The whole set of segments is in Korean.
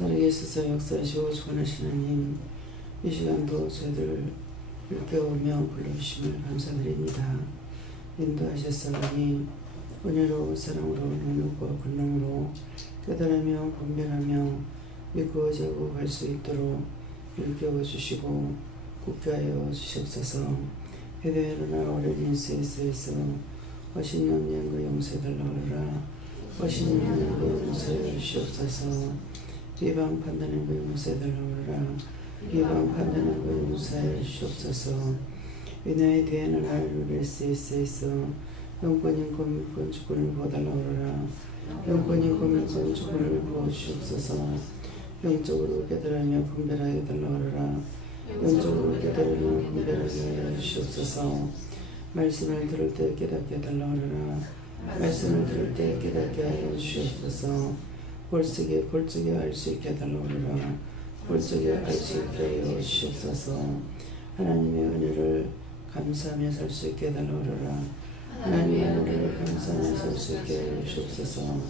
살아계셔서 역사하시고 주관하시는 하나님, 이 시간도 저희들을 깨우며 불러주심을 감사드립니다. 인도하셨사오니 은혜로 사랑으로 능력과 권능으로 깨달으며 분별하며 믿고 제고할 수 있도록 일깨워 주시고 굳게 하여 주시옵소서. 회대로 나오려니 세에서 허신년 연구 용서를 나오라. 허신년 연구 용서해 주시옵소서. 비방 판단한 그 용서를 나오라. 비방 판단한 그 용서해 주시옵소서. 은혜에 대한 알루레 세에서 영권인 고민권 주권을 보달라오라. 영권인 고민권 주권을 보주시옵소서. 영적으로 깨달으며 분별하게 달라오라. 영적으로 깨달으며 분별하게 하여 주시옵소서. 말씀을 들을 때 깨닫게 달라오라. 말씀을 들을 때 깨닫게 하여 주시옵소서. 볼적에 알 수 있게 달라오라. 볼적에 알 수 있게 하여 주시옵소서. 하나님의 은혜를 감사하며 살 수 있게 달라오라. 하나님의 은혜를 감사하며 살 수 있게 하여 주시옵소서.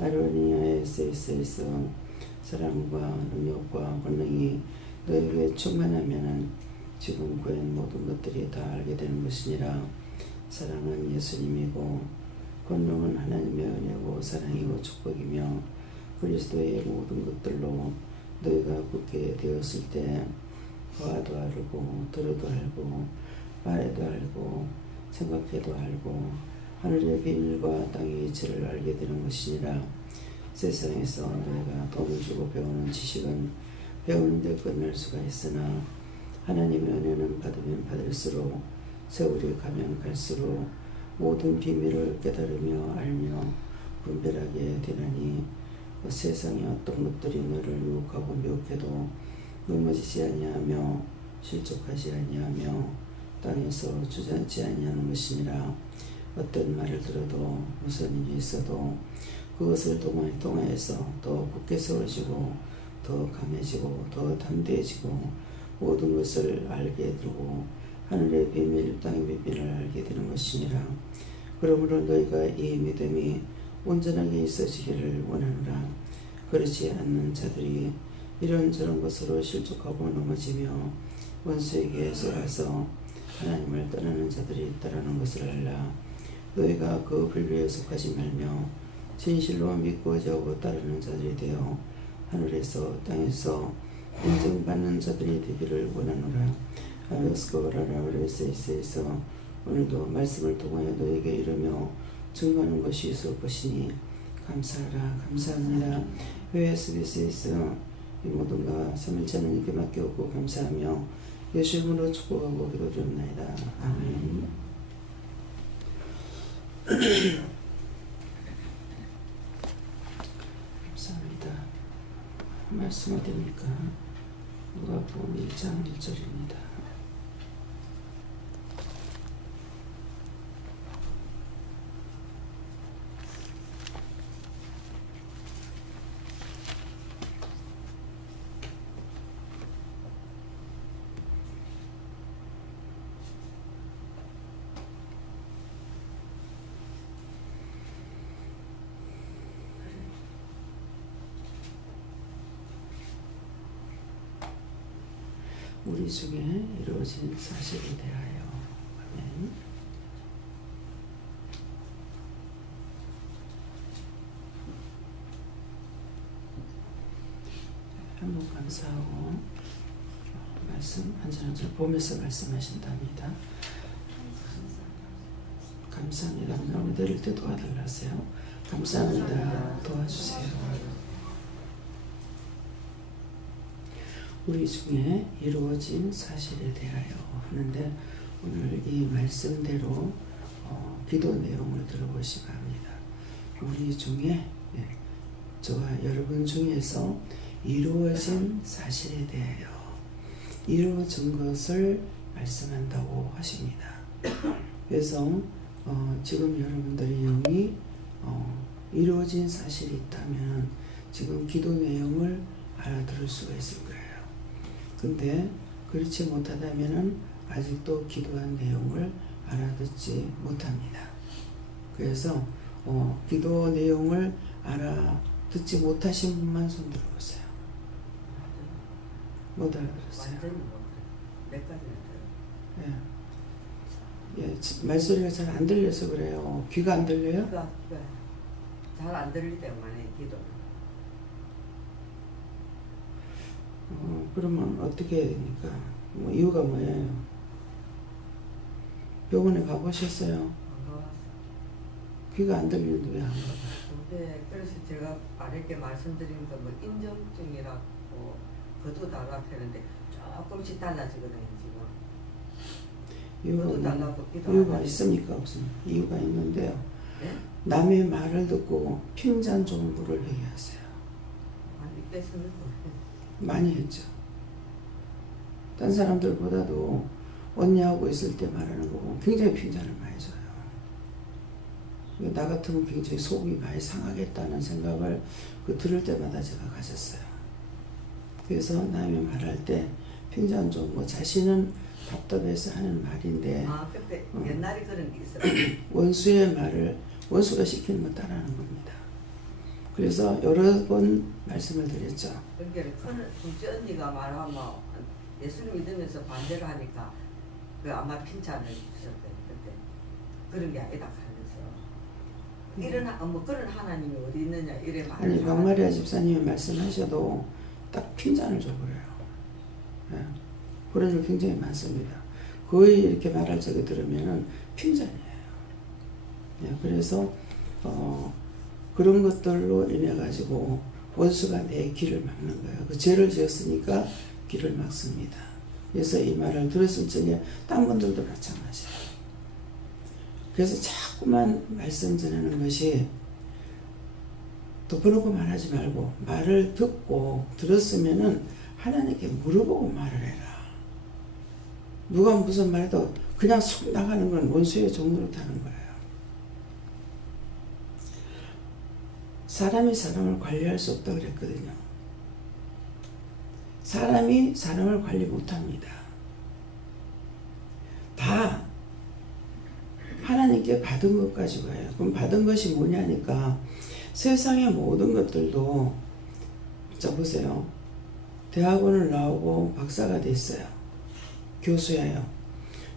아로니아의 세이스에서 사랑과 능력과 권능이 너에게 충만하면은 지금 구한 모든 것들이 다 알게 되는 것이니라. 사랑은 예수님이고 권능은 하나님의 은혜고 사랑이고 축복이며 그리스도의 모든 것들로 너희가 굳게 되었을 때 봐도 알고 들어도 알고 말해도 알고 생각해도 알고 하늘의 비밀과 땅의 이치를 알게 되는 것이니라. 세상에서 너희가 돈을 주고 배우는 지식은 배우는 데 끝날 수가 있으나 하나님의 은혜는 받으면 받을수록 세월이 가면 갈수록 모든 비밀을 깨달으며 알며 분별하게 되나니 세상의 어떤 것들이 너를 유혹하고 미혹해도 넘어지지 아니하며 실족하지 아니하며 땅에서 주저앉지 아니하는 것이니라. 어떤 말을 들어도 무슨 일이 있어도 그것을 통하여서 더 굳게 세워지고 더 강해지고 더 담대해지고 모든 것을 알게 되고 하늘의 비밀 땅의 비밀을 알게 되는 것이니라. 그러므로 너희가 이 믿음이 온전하게 있어지기를 원하노라. 그렇지 않는 자들이 이런저런 것으로 실족하고 넘어지며 원수에게 속아서 하나님을 떠나는 자들이 있다라는 것을 알라. 너희가 그 불의에 속하지 말며 진실로 믿고 자고 따르는 자들이 되어 하늘에서 땅에서 인정받는 자들이 되기를 원하노라. 아요스코라라브레세이스에서 오늘도 말씀을 통하여 너에게 이르며 증거하는 것이 있을 것이니 감사하라. 감사합니다. 회스비스에서 이 모든가 삼일째 하나님께 맡겨오고 감사하며 예수 이름으로 축복하고 기도드립나이다. 아멘. 감사합니다. 말씀 어디입니까? 누가복음 1장 1절입니다. 우리 중에 이루어진 사실에 대하여. 아멘. 한번 감사하고 말씀 한 절 한 절 보면서 말씀하신답니다. 감사합니다. 너무 내릴 때 도와달라세요. 감사합니다. 도와주세요. 우리 중에 이루어진 사실에 대하여 하는데 오늘 이 말씀대로 기도 내용을 들어보시기 바랍니다. 우리 중에 저와 여러분 중에서 이루어진 사실에 대하여 이루어진 것을 말씀한다고 하십니다. 그래서 지금 여러분들의 영이 이루어진 사실이 있다면 지금 기도 내용을 알아들을 수가 있을 거예요. 근데 그렇지 못하다면 아직도 기도한 내용을 알아듣지 못합니다. 그래서 기도 내용을 알아듣지 못하신 분만 손 들어보세요. 못 알아들었어요. 완전히 못 알아들었어요. 몇 가지는 들어요. 예, 말소리가 잘 안 들려서 그래요. 귀가 안 들려요? 귀가 잘 안 들릴 때만에 기도는. 그러면 어떻게 해야 됩니까? 뭐 이유가 뭐예요? 병원에 가보셨어요? 안 가봤어요. 귀가 안 들리는데 왜 안 가봐요? 근데 그래서 제가 아랫게 말씀드린 거 뭐 인정증이라고 그도 달라고 하는데 조금씩 달라지거든요 지금. 그도 달라고 기도 이유가 있습니까? 없습니까? 이유가 있는데요. 네? 남의 말을 듣고 핀잔 좋은 물을 회개하세요. 많이 뺐으면 많이 했죠. 딴 사람들보다도 언니하고 있을 때 말하는 거 보면 굉장히 핀잔을 많이 줘요. 나 같으면 굉장히 속이 많이 상하겠다는 생각을 들을 때마다 제가 가졌어요. 그래서 남이 말할 때 핀잔 좋은 거 자신은 답답해서 하는 말인데 그때 옛날에 그런 게 있어요. 원수의 말을 원수가 시키는 거 따라하는 겁니다. 그래서 여러 번 말씀을 드렸죠. 그러니까 둘째 언니가 말하면 예수를 믿으면서 반대를 하니까 그 아마 핀잔을 주셨대요. 그때 그런 게 아니다 하면서 이런 뭐 그런 하나님이 어디 있느냐 이래 말을 아니 박마리아 집사님이 말씀하셔도 딱 핀잔을 줘버려요. 예. 그런 일 굉장히 많습니다. 거의 이렇게 말할 적에 들으면은 핀잔이에요. 예. 그래서 그런 것들로 인해 가지고 원수가 내 길을 막는 거예요. 그 죄를 지었으니까 길을 막습니다. 그래서 이 말을 들었을 적에 딴 분들도 마찬가지예요. 그래서 자꾸만 말씀 전하는 것이 덮어놓고 말하지 말고 말을 듣고 들었으면은 하나님께 물어보고 말을 해라. 누가 무슨 말해도 그냥 속 나가는 건 원수의 종노릇 하는 거예요. 사람이 사람을 관리할 수 없다고 그랬거든요. 사람이 사람을 관리 못합니다. 다 하나님께 받은 것 가지고 해요. 그럼 받은 것이 뭐냐니까 세상의 모든 것들도 자 보세요. 대학원을 나오고 박사가 됐어요. 교수예요.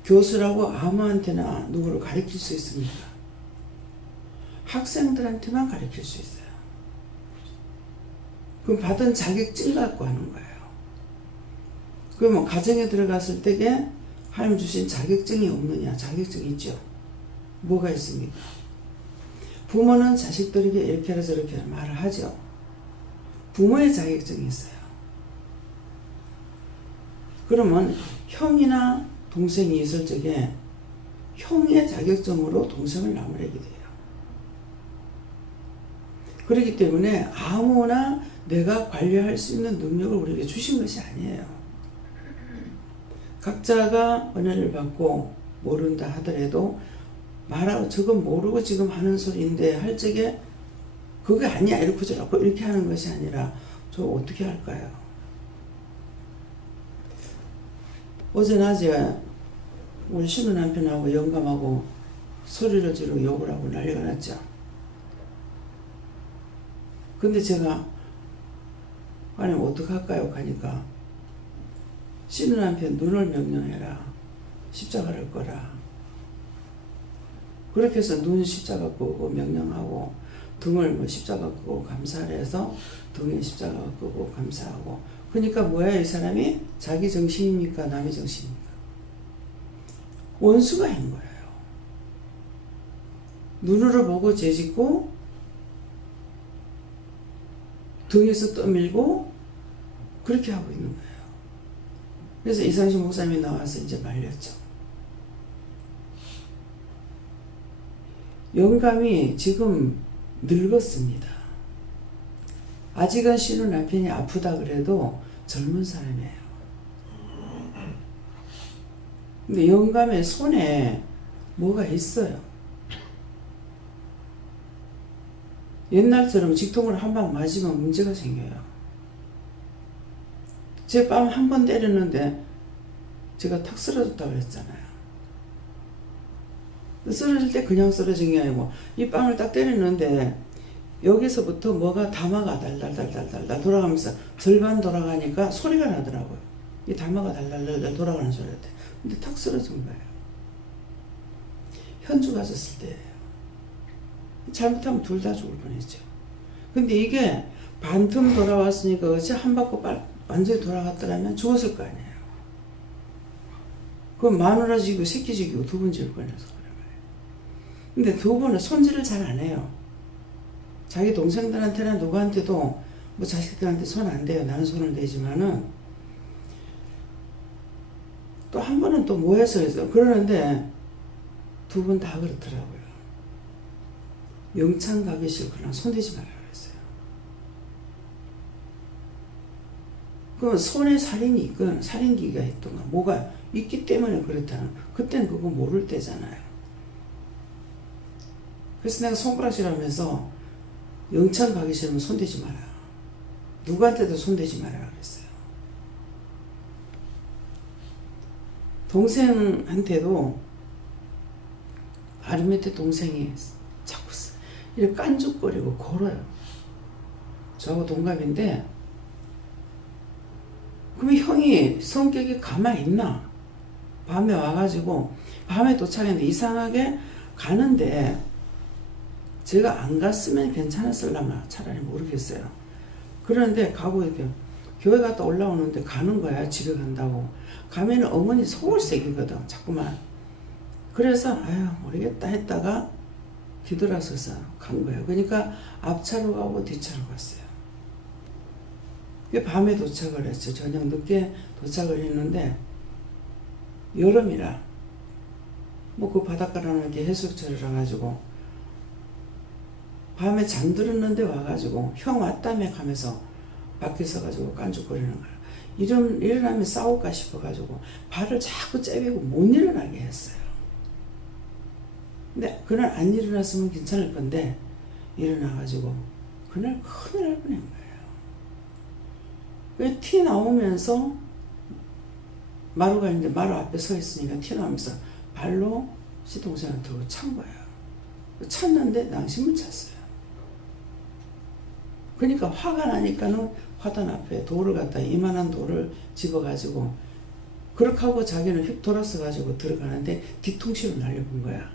교수라고 아무한테나 누구를 가르칠 수 있습니까? 학생들한테만 가르칠 수 있어요. 그럼 받은 자격증 갖고 하는 거예요. 그러면 가정에 들어갔을 때에 하나님 주신 자격증이 없느냐? 자격증이 있죠. 뭐가 있습니까? 부모는 자식들에게 이렇게 하라 저렇게 하라 말을 하죠. 부모의 자격증이 있어요. 그러면 형이나 동생이 있을 적에 형의 자격증으로 동생을 나무라게 돼요. 그렇기 때문에 아무나 내가 관리할 수 있는 능력을 우리에게 주신 것이 아니에요. 각자가 은혜를 받고 모른다 하더라도 말하고 저건 모르고 지금 하는 소리인데 할 적에 그게 아니야 이렇게 저렇게 이렇게 하는 것이 아니라 저 어떻게 할까요? 어제 낮에 우리 신우 남편하고 영감하고 소리를 지르고 욕을 하고 난리가 났죠. 근데 제가 아니 어떡할까요? 하니까 신우 남편 눈을 명령해라. 십자가를 꺼라. 그렇게 해서 눈 십자가 끄고 명령하고 등을 뭐 십자가 끄고 감사를 해서 등에 십자가 끄고 감사하고 그러니까 뭐야 이 사람이 자기 정신입니까? 남의 정신입니까? 원수가 한 거예요. 눈으로 보고 죄짓고 등에서 떠밀고 그렇게 하고 있는 거예요. 그래서 이상식 목사님이 나와서 이제 말렸죠. 영감이 지금 늙었습니다. 아직은 신우 남편이 아프다 그래도 젊은 사람이에요. 근데 영감의 손에 뭐가 있어요. 옛날처럼 직통을 한 방 맞으면 문제가 생겨요. 제 뺨 한 번 때렸는데 제가 탁 쓰러졌다고 그랬잖아요. 쓰러질 때 그냥 쓰러진 게 아니고 이 빵을 딱 때렸는데 여기서부터 뭐가 담아가 달달달달달 돌아가면서 절반 돌아가니까 소리가 나더라고요. 이 담화가 달달달 돌아가는 소리 같아. 근데 탁 쓰러진 거예요. 현주 가졌을 때예요. 잘못하면 둘 다 죽을 뻔했죠. 근데 이게 반틈 돌아왔으니까 어째 한 바퀴 완전히 돌아갔더라면 죽었을 거 아니에요. 그럼 마누라 죽이고 새끼 죽이고 두 번 죽을 뻔해서 그래 말이에요. 근데 두 번은 손질을 잘 안 해요. 자기 동생들한테나 누구한테도 뭐 자식들한테 손 안 대요. 나는 손을 대지만은 또 한 번은 또 뭐해서 했어. 그러는데 두 번 다 그렇더라고요. 영창 가기 싫거나 손대지 말라고 그랬어요. 그러면 손에 살인이 있건 살인기가 있던가 뭐가 있기 때문에 그렇다는, 그때는 그거 모를 때잖아요. 그래서 내가 손가락질하면서 영창 가기 싫으면 손대지 마라. 누구한테도 손대지 마라 그랬어요. 동생한테도 바로 밑에 동생이 자꾸 이렇게 깐죽거리고 걸어요. 저하고 동갑인데 그러면 형이 성격이 가만히 있나? 밤에 와가지고 밤에 도착했는데 이상하게 가는데 제가 안 갔으면 괜찮았을라나 차라리 모르겠어요. 그런데 가고 이렇게 교회 갔다 올라오는데 가는 거야. 집에 간다고. 가면은 어머니 소울색이거든. 자꾸만. 그래서 아유 모르겠다 했다가 뒤돌아서서 간 거예요. 그러니까 앞차로 가고 뒤차로 갔어요. 밤에 도착을 했죠. 저녁 늦게 도착을 했는데 여름이라 뭐 그 바닷가라는 게 해수욕장이라 가지고 밤에 잠들었는데 와가지고 형 왔다며 가면서 밖에 서가지고 깐죽거리는 거야. 일어나면 싸울까 싶어가지고 발을 자꾸 째비고 못 일어나게 했어요. 근데 그날 안 일어났으면 괜찮을 건데 일어나가지고 그날 큰일 날 뻔한 거예요. 티 나오면서 마루가 있는데 마루 앞에 서 있으니까 티 나오면서 발로 시동생을 들고 찬 거예요. 찼는데 낭심을 찼어요. 그러니까 화가 나니까는 화단 앞에 돌을 갖다 이만한 돌을 집어가지고 그렇게 하고 자기는 휙 돌아서 가지고 들어가는데 뒤통수로 날려본 거야.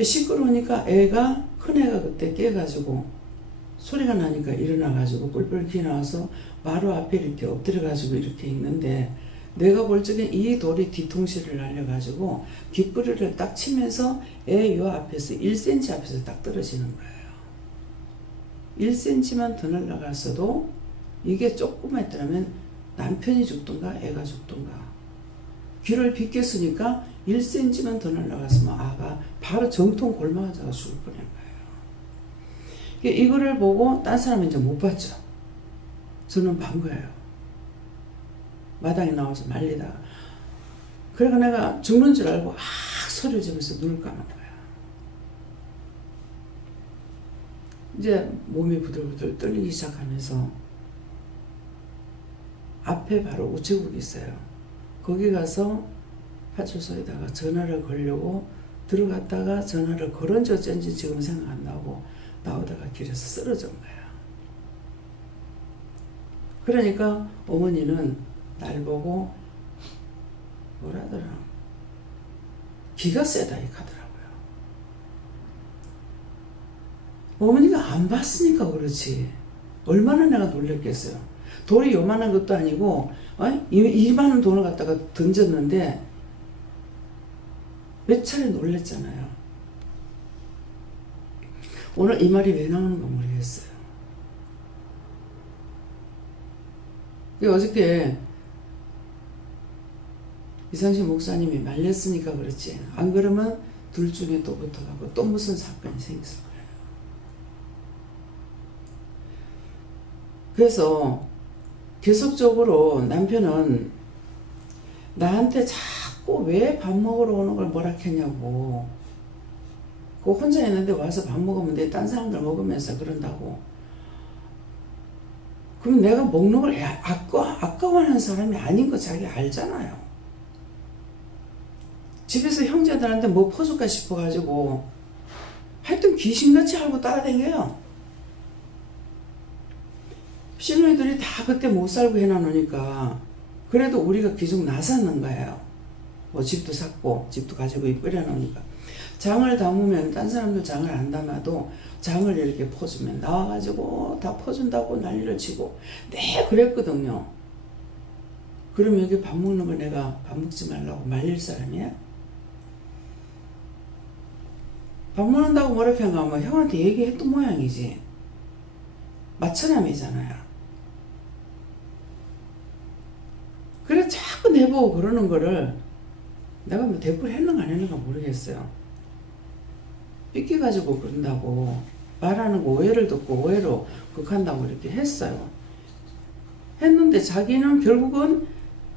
시끄러우니까 애가 큰애가 그때 깨가지고 소리가 나니까 일어나가지고 뿔뿔 기 나와서 마루 앞에 이렇게 엎드려가지고 이렇게 있는데 내가 볼 적에 이 돌이 뒤통수를 날려가지고 귓부리를 딱 치면서 애 요 앞에서 1cm 앞에서 딱 떨어지는 거예요. 1cm만 더 날아갔어도 이게 조그맣더라면 남편이 죽든가 애가 죽든가. 귀를 비꼈으니까 1cm만 더 날아갔으면 아가 바로 정통 골마가자가 죽을 뻔한 거예요. 이거를 보고 딴 사람은 이제 못 봤죠. 저는 반 거예요. 마당에 나와서 말리다가. 그래가 내가 죽는 줄 알고 소리를 지면서 눈을 감은 거야. 이제 몸이 부들부들 떨리기 시작하면서 앞에 바로 우체국이 있어요. 거기 가서 파출소에다가 전화를 걸려고 들어갔다가 전화를 걸은지 어쩐지 지금 생각 안 나고 나오다가 길에서 쓰러진 거야. 그러니까 어머니는 날 보고 뭐라더라. 기가 세다 이 하더라고요. 어머니가 안 봤으니까 그렇지. 얼마나 내가 놀랬겠어요. 돌이 요만한 것도 아니고 이만한 돈을 갖다가 던졌는데 몇 차례 놀랬잖아요. 오늘 이 말이 왜 나오는가 모르겠어요. 어저께 이상식 목사님이 말렸으니까 그렇지. 안 그러면 둘 중에 또 붙어가고 또 무슨 사건이 생겼을 거예요. 그래서 계속적으로 남편은 나한테 자꾸 왜 밥 먹으러 오는 걸 뭐라 했냐고. 그 혼자 있는데 와서 밥 먹으면 돼. 딴 사람들 먹으면서 그런다고. 그럼 내가 먹는 걸 아까워하는 사람이 아닌 거 자기 알잖아요. 집에서 형제들한테 뭐 퍼줄까 싶어가지고 하여튼 귀신같이 하고 따라다녀요. 시누이들이 다 그때 못 살고 해놔놓으니까 그래도 우리가 계속 나섰는 거예요. 뭐 집도 샀고 집도 가지고 끓여놓으니까 장을 담으면 딴 사람들 장을 안 담아도 장을 이렇게 퍼주면 나와가지고 다 퍼준다고 난리를 치고 네 그랬거든요. 그럼 여기 밥 먹는 거 내가 밥 먹지 말라고 말릴 사람이야? 밥 먹는다고 뭐라 해가 뭐 형한테 얘기했던 모양이지. 마처남이잖아요. 그래 자꾸 내보고 그러는 거를 내가 뭐 대꾸를 했는가 안 했는가 모르겠어요. 삐끼가지고 그런다고 말하는 거 오해를 듣고 오해로 극한다고 이렇게 했어요. 했는데 자기는 결국은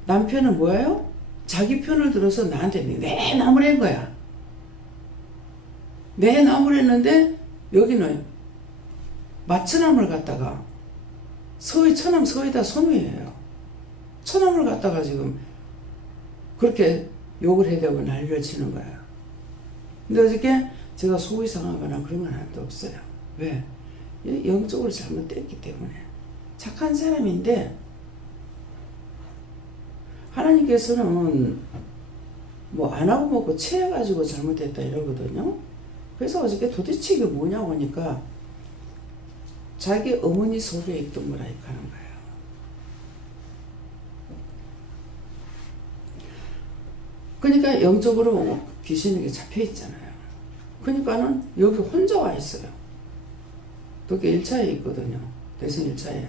남편은 뭐예요? 자기 편을 들어서 나한테 내 나무란 거야. 내 나무랬는데 여기는 마처남을 갖다가 처남 서의다 소미예요. 처남을 갖다가 지금 그렇게 욕을 해대고 난리를 치는 거야. 근데 어저께 제가 속이 상하거나 그런 건 하나도 없어요. 왜? 영적으로 잘못됐기 때문에. 착한 사람인데 하나님께서는 뭐 안 하고 먹고 체해가지고 잘못됐다 이러거든요. 그래서 어저께 도대체 이게 뭐냐고 하니까 자기 어머니 속에 있던 거라 이렇게 하는 거예요. 그러니까 영적으로 귀신에게 잡혀 있잖아요. 그러니까는 여기 혼자 와 있어요. 도쿄 1차에 있거든요. 대선 1차에.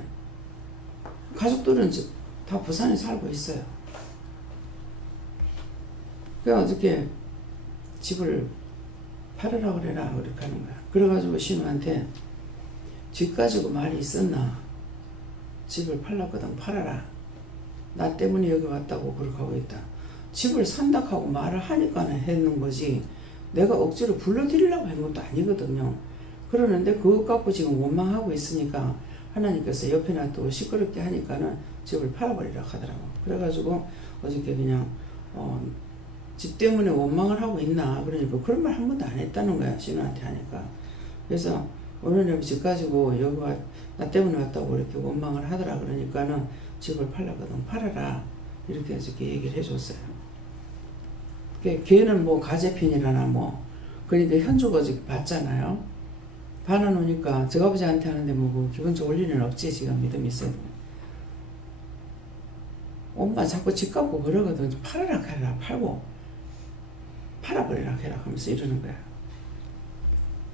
가족들은 다 부산에 살고 있어요. 그래서 어저께 집을 팔으라고 그래라 그렇게 하는 거야. 그래가지고 신우한테 집 가지고 말이 있었나? 집을 팔랐거든. 팔아라. 나 때문에 여기 왔다고 그렇게 하고 있다. 집을 산다 하고 말을 하니까 했는 거지 내가 억지로 불러드리려고 한 것도 아니거든요. 그러는데 그것 갖고 지금 원망하고 있으니까 하나님께서 옆에 놔두고 시끄럽게 하니까는 집을 팔아버리라 하더라고. 그래가지고 어저께 그냥 집 때문에 원망을 하고 있나 그러니까 그런 말 한 번도 안 했다는 거야. 신우한테 하니까. 그래서 오늘은 집 가지고 여기 나 때문에 왔다고 이렇게 원망을 하더라 그러니까는 집을 팔라거든. 팔아라 이렇게 어저께 얘기를 해줬어요. 걔는 뭐 가재핀이라나 뭐 그러니까 현주가 어저께 봤잖아요. 봐놔놓으니까 저 아버지한테 하는데 뭐 기분 좋을 일은 없지. 지금 믿음이 있어요. 엄마 자꾸 집 갖고 그러거든. 팔아라 해라. 팔고 팔아버리라 해라 하면서 이러는 거야.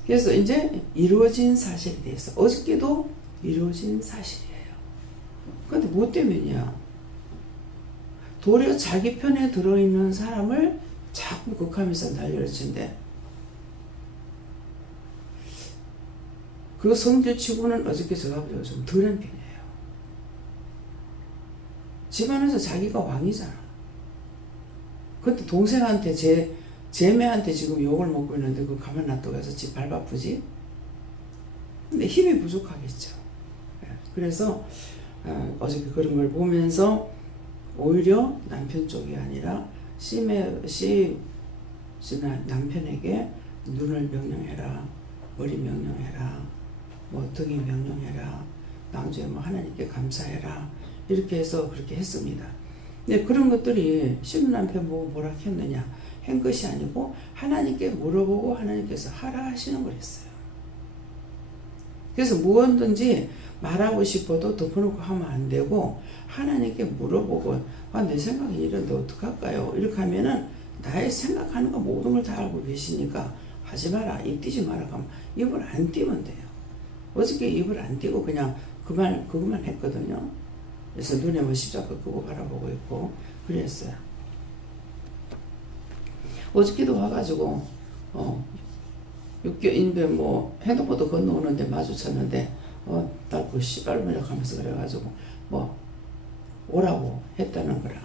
그래서 이제 이루어진 사실에 대해서 어저께도 이루어진 사실이에요. 근데 뭐 때문이야? 도리어 자기 편에 들어있는 사람을 자꾸 극하면서 난리를 친대. 그 성질치고는 어저께 저 아버지가 좀 덜한 편이에요. 집안에서 자기가 왕이잖아. 근데 동생한테 제매한테 지금 욕을 먹고 있는데 그거 가만 놔두고 가서 집 밟아프지? 근데 힘이 부족하겠죠. 그래서 어저께 그런 걸 보면서 오히려 남편 쪽이 아니라 남편에게 눈을 명령해라, 머리 명령해라, 뭐 등이 명령해라, 나중에 뭐 하나님께 감사해라 이렇게 해서 그렇게 했습니다. 근데 그런 것들이 신우 남편 보고 뭐라 했느냐 한 것이 아니고 하나님께 물어보고 하나님께서 하라 하시는 거랬어요. 그래서 무엇든지 말하고 싶어도 덮어놓고 하면 안 되고 하나님께 물어보고 내 생각이 이런데 어떡할까요? 이렇게 하면은 나의 생각하는 거 모든 걸 다 알고 계시니까 하지 마라. 입 띄지 마라. 하면 입을 안 띄면 돼요. 어저께 입을 안 띄고 그냥 그것만 했거든요. 그래서 눈에 뭐 십자가 끄고 바라보고 있고 그랬어요. 어저께도 와가지고 6개월 인배 뭐 핸드폰도 건너오는데 마주쳤는데 딸고 씨발문이라 하면서 그래가지고 뭐 오라고 했다는 거라.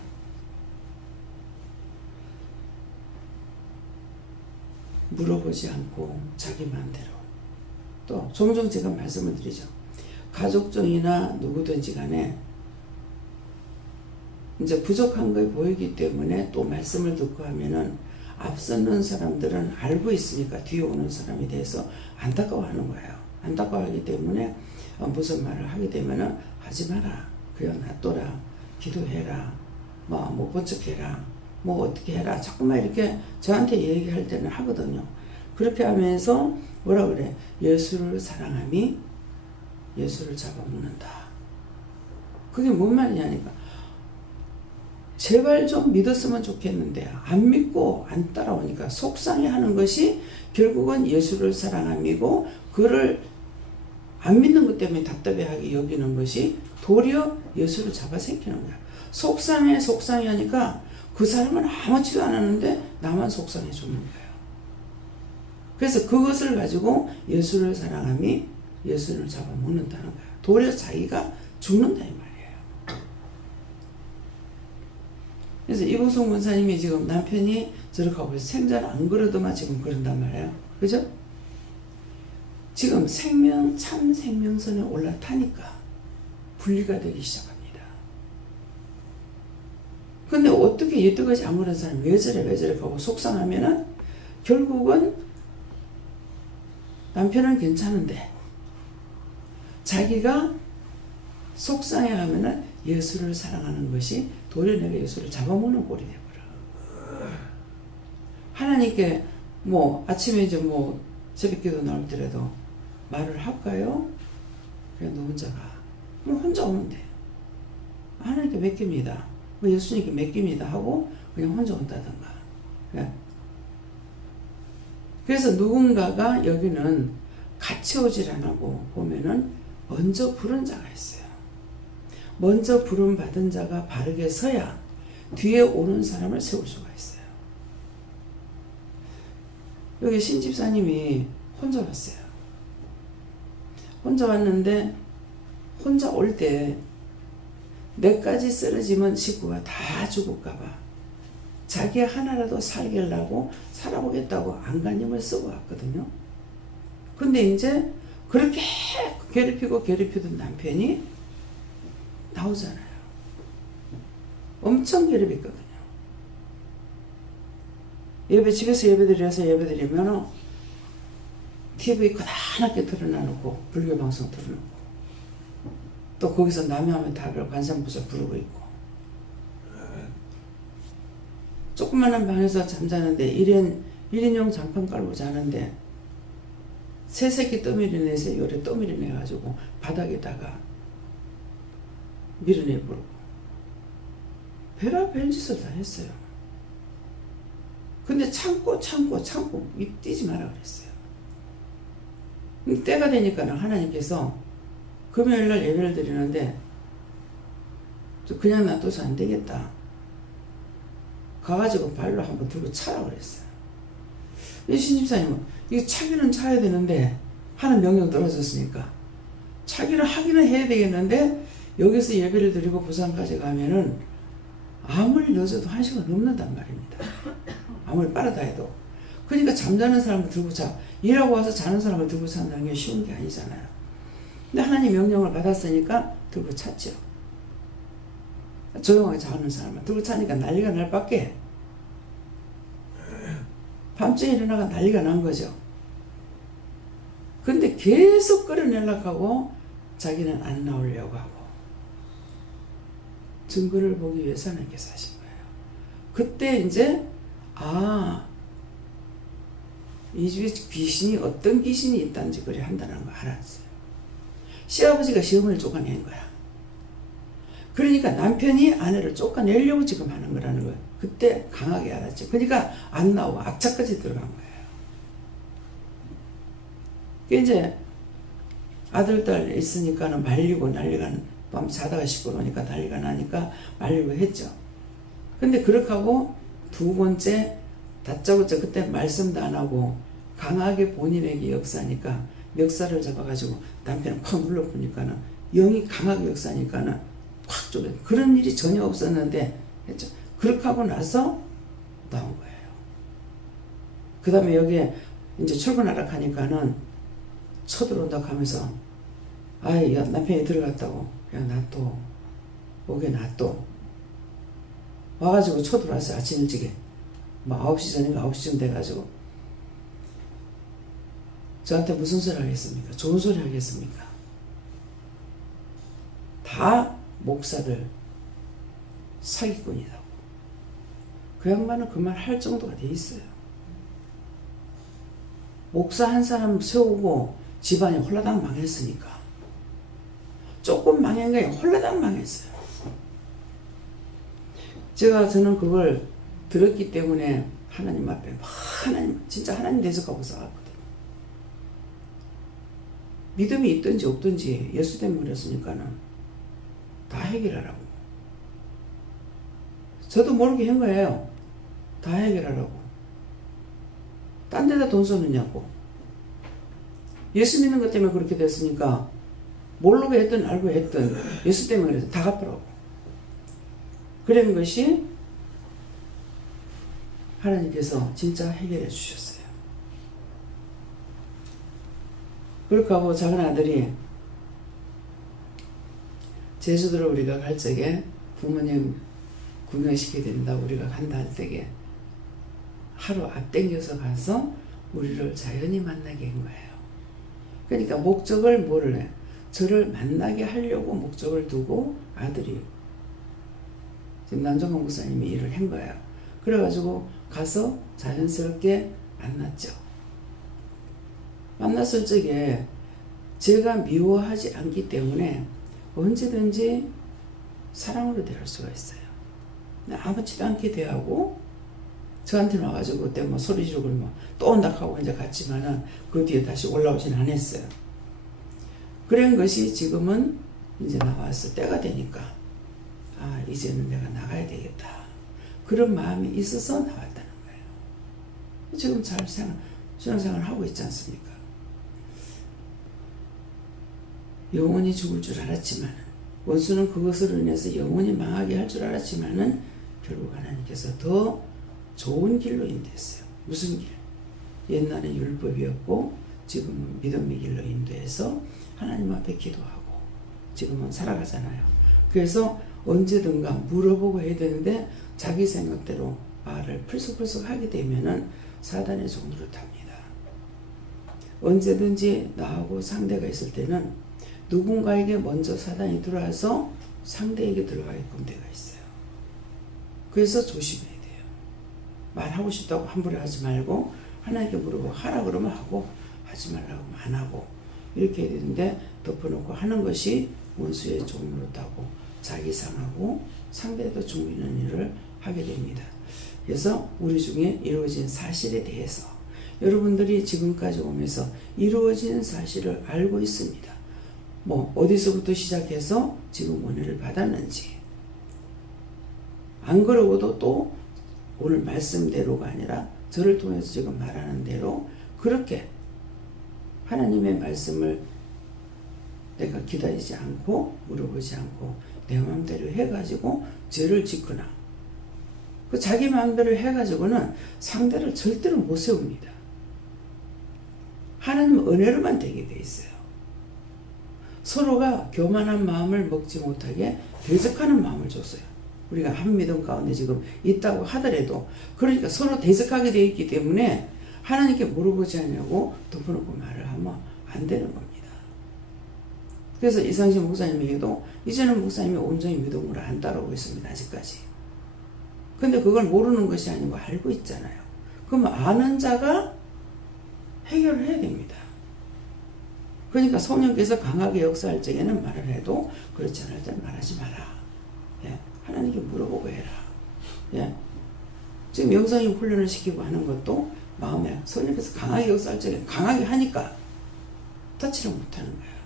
물어보지 않고 자기 마음대로. 또 종종 제가 말씀을 드리죠. 가족중이나 누구든지 간에 이제 부족한 걸 보이기 때문에 또 말씀을 듣고 하면은 앞서는 사람들은 알고 있으니까 뒤에 오는 사람에 대해서 안타까워하는 거예요. 안타까워하기 때문에 무슨 말을 하게 되면은 하지 마라. 그냥 놔둬라. 기도해라. 뭐 못 본 척해라. 뭐 어떻게 해라. 자꾸만 이렇게 저한테 얘기할 때는 하거든요. 그렇게 하면서 뭐라 그래? 예수를 사랑함이 예수를 잡아먹는다. 그게 뭔 말이냐니까. 제발 좀 믿었으면 좋겠는데 안 믿고 안 따라오니까 속상해하는 것이 결국은 예수를 사랑함이고, 그를 안 믿는 것 때문에 답답해하게 여기는 것이 도리어 예수를 잡아생기는 거야. 속상해하니까 그 사람은 아무지도 않았는데 나만 속상해 주는 거예요. 그래서 그것을 가지고 예수를 사랑함이 예수를 잡아먹는다는 거야. 도리어 자기가 죽는다 이 말이에요. 그래서 이보성 권사님이 지금 남편이 저렇게 하고 있어요. 생전 안 그러더만 지금 그런단 말이에요. 그죠? 지금 참 생명선에 올라타니까 분리가 되기 시작합니다. 근데 어떻게 여태까지 안 그런 사람이 왜 저래 하고 속상하면은 결국은 남편은 괜찮은데 자기가 속상해하면은 예수를 사랑하는 것이 도리어 내가 예수를 잡아먹는 꼴이 되버려. 하나님께 뭐 아침에 이제 뭐 새벽기도 나올 때라도 말을 할까요? 그냥 너 혼자 가. 뭐 혼자 오면 돼. 하나님께 맡깁니다. 뭐 예수님께 맡깁니다 하고 그냥 혼자 온다든가. 그냥. 그래서 누군가가 여기는 같이 오질 않고 보면은 먼저 부른 자가 있어요. 먼저 부름 받은 자가 바르게 서야 뒤에 오는 사람을 세울 수가 있어요. 여기 신집사님이 혼자 왔어요. 혼자 왔는데 혼자 올 때 내까지 쓰러지면 식구가 다 죽을까봐 자기 하나라도 살게 하려고 살아보겠다고 안간힘을 쓰고 왔거든요. 근데 이제 그렇게 괴롭히던 남편이 나오잖아요. 엄청 괴롭혔거든요. 집에서 예배드리면 TV 고단하게 틀어놔놓고 불교 방송 틀어놓고 또 거기서 남이 하면 다 관상부자 부르고 있고, 조그마한 방에서 잠자는데 1인용 장판 깔고 자는데 새새끼 떠밀이 내서 요래 떠밀이 내가지고 바닥에다가 밀어내 부르고 별의별 짓을 다 했어요. 근데 참고 입 띄지 마라 그랬어요. 때가 되니까 하나님께서 금요일날 예배를 드리는데 그냥 놔둬서 안 되겠다. 가가지고 발로 한번 들고 차라 그랬어요. 신집사님은 이거 차기는 차야 되는데 하는 명령 떨어졌으니까 차기를 하기는 해야 되겠는데 여기서 예배를 드리고 부산까지 가면은 아무리 늦어도 1시간 넘는단 말입니다. 아무리 빠르다 해도. 그러니까 잠자는 사람을 들고 자. 일하고 와서 자는 사람을 들고 산다는 게 쉬운 게 아니잖아요. 근데 하나님 명령을 받았으니까 들고 찼죠. 조용하게 자는 사람을 들고 차니까 난리가 날 밖에. 밤중에 일어나가 난리가 난 거죠. 근데 계속 끌어내려고 하고 자기는 안 나오려고 하고 증거를 보기 위해서 하나님께서 하신 거예요. 그때 이제 이 집에 귀신이 어떤 귀신이 있다는지 그래 한다는 거 알았어요. 시아버지가 시어머니를 쫓아낸 거야. 그러니까 남편이 아내를 쫓아내려고 지금 하는 거라는 거예요. 그때 강하게 알았죠. 그러니까 안 나오고 악착까지 들어간 거예요. 이제 아들, 딸 있으니까는 말리고 난리가, 밤 자다가 시끄러우니까 난리가 나니까 말리고 했죠. 근데 그렇게 하고 두 번째 다짜고짜 그때 말씀도 안 하고 강하게 본인에게 역사하니까 멱살을 잡아가지고 남편을 콱 눌러보니까는 영이 강하게 역사하니까는 콱 쪼개. 그런 일이 전혀 없었는데 했죠. 그렇게 하고 나서 나온 거예요. 그 다음에 여기에 이제 출근하라 하니까는 쳐들어온다고 하면서 야, 남편이 들어갔다고 그냥 놔둬. 오게 놔둬. 와가지고 쳐들어왔어요. 아침 일찍에. 뭐 9시 전인가 9시쯤 돼가지고 저한테 무슨 소리 하겠습니까? 좋은 소리 하겠습니까? 다 목사를 사기꾼이라고. 그 양반은 그 말 할 정도가 돼 있어요. 목사 한 사람 세우고 집안이 홀라당 망했으니까. 조금 망한 게 홀라당 망했어요. 저는 그걸 들었기 때문에 하나님 앞에 하나님 진짜 하나님 대적하고 싸웠거든요. 믿음이 있든지 없든지 예수 때문에 그랬으니까는 다 해결하라고. 저도 모르게 한 거예요. 다 해결하라고. 딴 데다 돈 쏘느냐고. 예수 믿는 것 때문에 그렇게 됐으니까 모르고 했든 알고 했든 예수 때문에 그래서 다 갚으라고. 그런 것이 하나님께서 진짜 해결해 주셨어요. 그렇게 하고 작은 아들이 제주도를 우리가 갈 적에 부모님 구경시켜야 된다고 우리가 간다 할 때에 하루 앞당겨서 가서 우리를 자연히 만나게 한 거예요. 그러니까 목적을 뭐를 해? 저를 만나게 하려고 목적을 두고 아들이 지금 남정건 목사님이 일을 한 거예요. 그래가지고 가서 자연스럽게 만났죠. 만났을 적에 제가 미워하지 않기 때문에 언제든지 사랑으로 대할 수가 있어요. 아무렇지도 않게 대하고 저한테 와가지고 그때 뭐 소리 지르고 뭐 또 온다 하고 이제 갔지만은 그 뒤에 다시 올라오진 않았어요. 그런 것이 지금은 이제 나와서 때가 되니까 아 이제는 내가 나가야 되겠다. 그런 마음이 있어서 나왔다는 거예요. 지금 잘 신앙생활 하고 있지 않습니까? 영원히 죽을 줄 알았지만 원수는 그것으로 인해서 영원히 망하게 할 줄 알았지만은 결국 하나님께서 더 좋은 길로 인도했어요. 무슨 길? 옛날에 율법이었고 지금은 믿음의 길로 인도해서 하나님 앞에 기도하고 지금은 살아가잖아요. 그래서 언제든가 물어보고 해야 되는데 자기 생각대로 말을 풀썩풀썩 하게 되면은 사단의 종로를 탑니다. 언제든지 나하고 상대가 있을 때는 누군가에게 먼저 사단이 들어와서 상대에게 들어가게끔 되어 있어요. 그래서 조심해야 돼요. 말하고 싶다고 함부로 하지 말고 하나님께 물어보고 하라 그러면 하고 하지 말라고 하면 안 하고 이렇게 해야 되는데 덮어놓고 하는 것이 원수의 종로로 타고 자기 상하고 상대도 죽이는 일을 하게 됩니다. 그래서 우리 중에 이루어진 사실에 대해서 여러분들이 지금까지 오면서 이루어진 사실을 알고 있습니다. 뭐 어디서부터 시작해서 지금 은혜를 받았는지 안 그러고도 또 오늘 말씀대로가 아니라 저를 통해서 지금 말하는 대로 그렇게 하나님의 말씀을 내가 기다리지 않고 물어보지 않고 내 마음대로 해가지고 죄를 짓거나 그 자기 마음대로 해가지고는 상대를 절대로 못 세웁니다. 하나님 은혜로만 되게 돼 있어요. 서로가 교만한 마음을 먹지 못하게 대적하는 마음을 줬어요. 우리가 한 믿음 가운데 지금 있다고 하더라도 그러니까 서로 대적하게 되어 있기 때문에 하나님께 물어보지 않냐고 덮어놓고 말을 하면 안 되는 겁니다. 그래서 이상식 목사님에게도 이제는 목사님이 온전히 믿음으로 안 따라오고 있습니다. 아직까지. 근데 그걸 모르는 것이 아니고 알고 있잖아요. 그러면 아는 자가 해결을 해야 됩니다. 그러니까 성령께서 강하게 역사할 적에는 말을 해도 그렇지 않을 때는 말하지 마라. 예. 하나님께 물어보고 해라. 예. 지금 영성이 훈련을 시키고 하는 것도 마음에 성령께서 강하게 역사할 적에 강하게 하니까 터치를 못하는 거예요.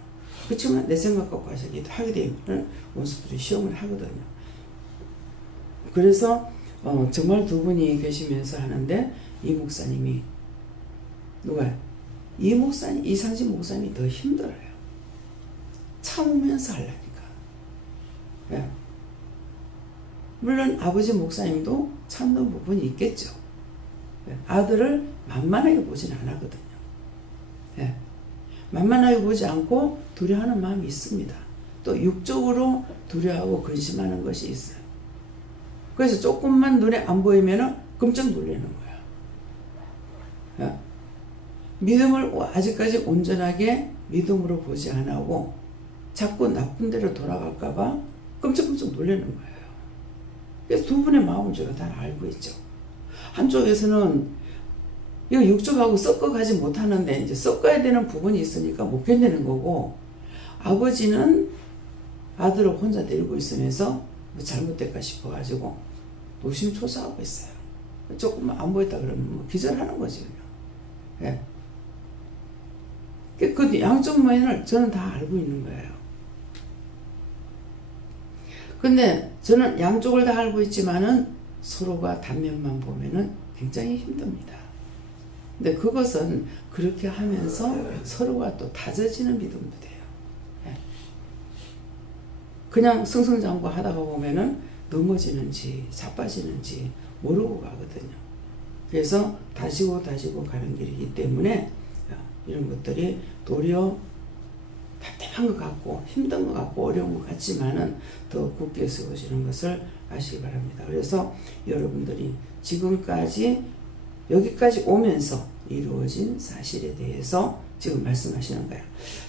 그렇지만 내 생각 갖고 하게 되면 원수들이 시험을 하거든요. 그래서 정말 두 분이 계시면서 하는데 이 목사님이 누가 이 목사님 이상진 목사님이 더 힘들어요. 참으면서 하려니까. 예. 물론 아버지 목사님도 참는 부분이 있겠죠. 예. 아들을 만만하게 보진 않았거든요. 예. 만만하게 보지 않고 두려워하는 마음이 있습니다. 또 육적으로 두려워하고 근심하는 것이 있어요. 그래서 조금만 눈에 안 보이면 깜짝 놀라는 거야. 예. 믿음을 아직까지 온전하게 믿음으로 보지 않고 자꾸 나쁜 데로 돌아갈까봐 끔찍끔찍 놀라는 거예요. 그래서 두 분의 마음을 제가 다 알고 있죠. 한쪽에서는 이거 육족하고 섞어가지 못하는데 이제 섞어야 되는 부분이 있으니까 못 견디는 거고, 아버지는 아들을 혼자 데리고 있으면서 뭐 잘못될까 싶어가지고 노심초사하고 있어요. 조금만 안 보였다 그러면 뭐 기절하는 거지 그냥. 예. 그 양쪽 면을 저는 다 알고 있는 거예요. 근데 저는 양쪽을 다 알고 있지만은 서로가 단면만 보면은 굉장히 힘듭니다. 근데 그것은 그렇게 하면서 서로가 또 다져지는 믿음도 돼요. 예. 그냥 승승장구 하다가 보면은 넘어지는지 자빠지는지 모르고 가거든요. 그래서 다지고 가는 길이기 때문에 이런 것들이 도리어 답답한 것 같고 힘든 것 같고 어려운 것 같지만은 더 굳게 서시는 것을 아시기 바랍니다. 그래서 여러분들이 지금까지 여기까지 오면서 이루어진 사실에 대해서 지금 말씀하시는 거예요.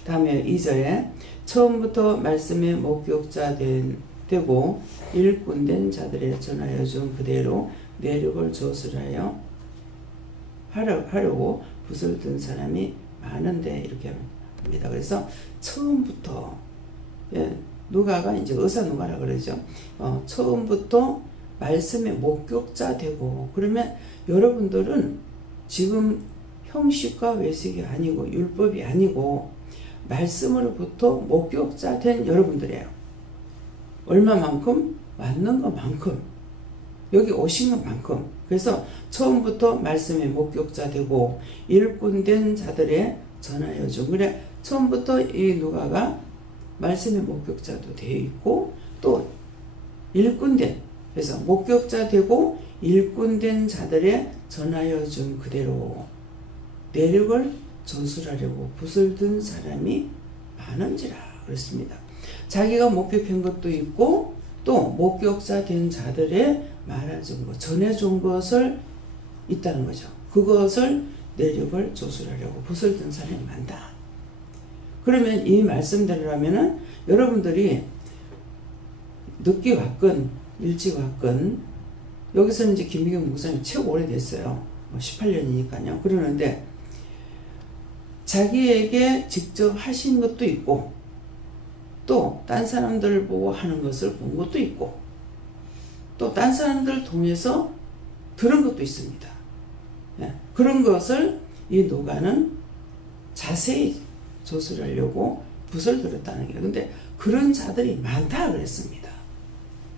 다음에 2절에 처음부터 말씀의 목격자 되고 일꾼된 자들의 전하여 준 그대로 내력을 조술하여 하려고 붓을 든 사람이 많은데 이렇게 합니다. 그래서 처음부터, 예, 누가가 이제 의사 누가라 그러죠. 처음부터 말씀의 목격자 되고, 그러면 여러분들은 지금 형식과 외식이 아니고 율법이 아니고 말씀으로부터 목격자 된 여러분들이에요. 얼마만큼? 맞는 것만큼, 여기 오신 것만큼. 그래서 처음부터 말씀의 목격자 되고 일꾼된 자들의 전하여 준. 그래 처음부터 이 누가가 말씀의 목격자도 되어 있고 또 일꾼된, 그래서 목격자 되고 일꾼된 자들의 전하여 준 그대로 내력을 전술하려고 붓을 든 사람이 많은지라 그랬습니다. 자기가 목격한 것도 있고 또 목격자 된 자들의 말해준 것, 전해준 것을 있다는 거죠. 그것을 내력을 조술하려고 붓을 든 사람이 많다. 그러면 이 말씀대로라면은 여러분들이 늦게 왔건 일찍 왔건, 여기서는 이제 김미경 목사님 최고 오래됐어요. 18년이니까요. 그러는데 자기에게 직접 하신 것도 있고 또 딴 사람들 보고 하는 것을 본 것도 있고 또 딴 사람들 통해서 들은 것도 있습니다. 예, 그런 것을 이 누가는 자세히 조술하려고 붓을 들었다는 게, 근데 그런 자들이 많다 그랬습니다.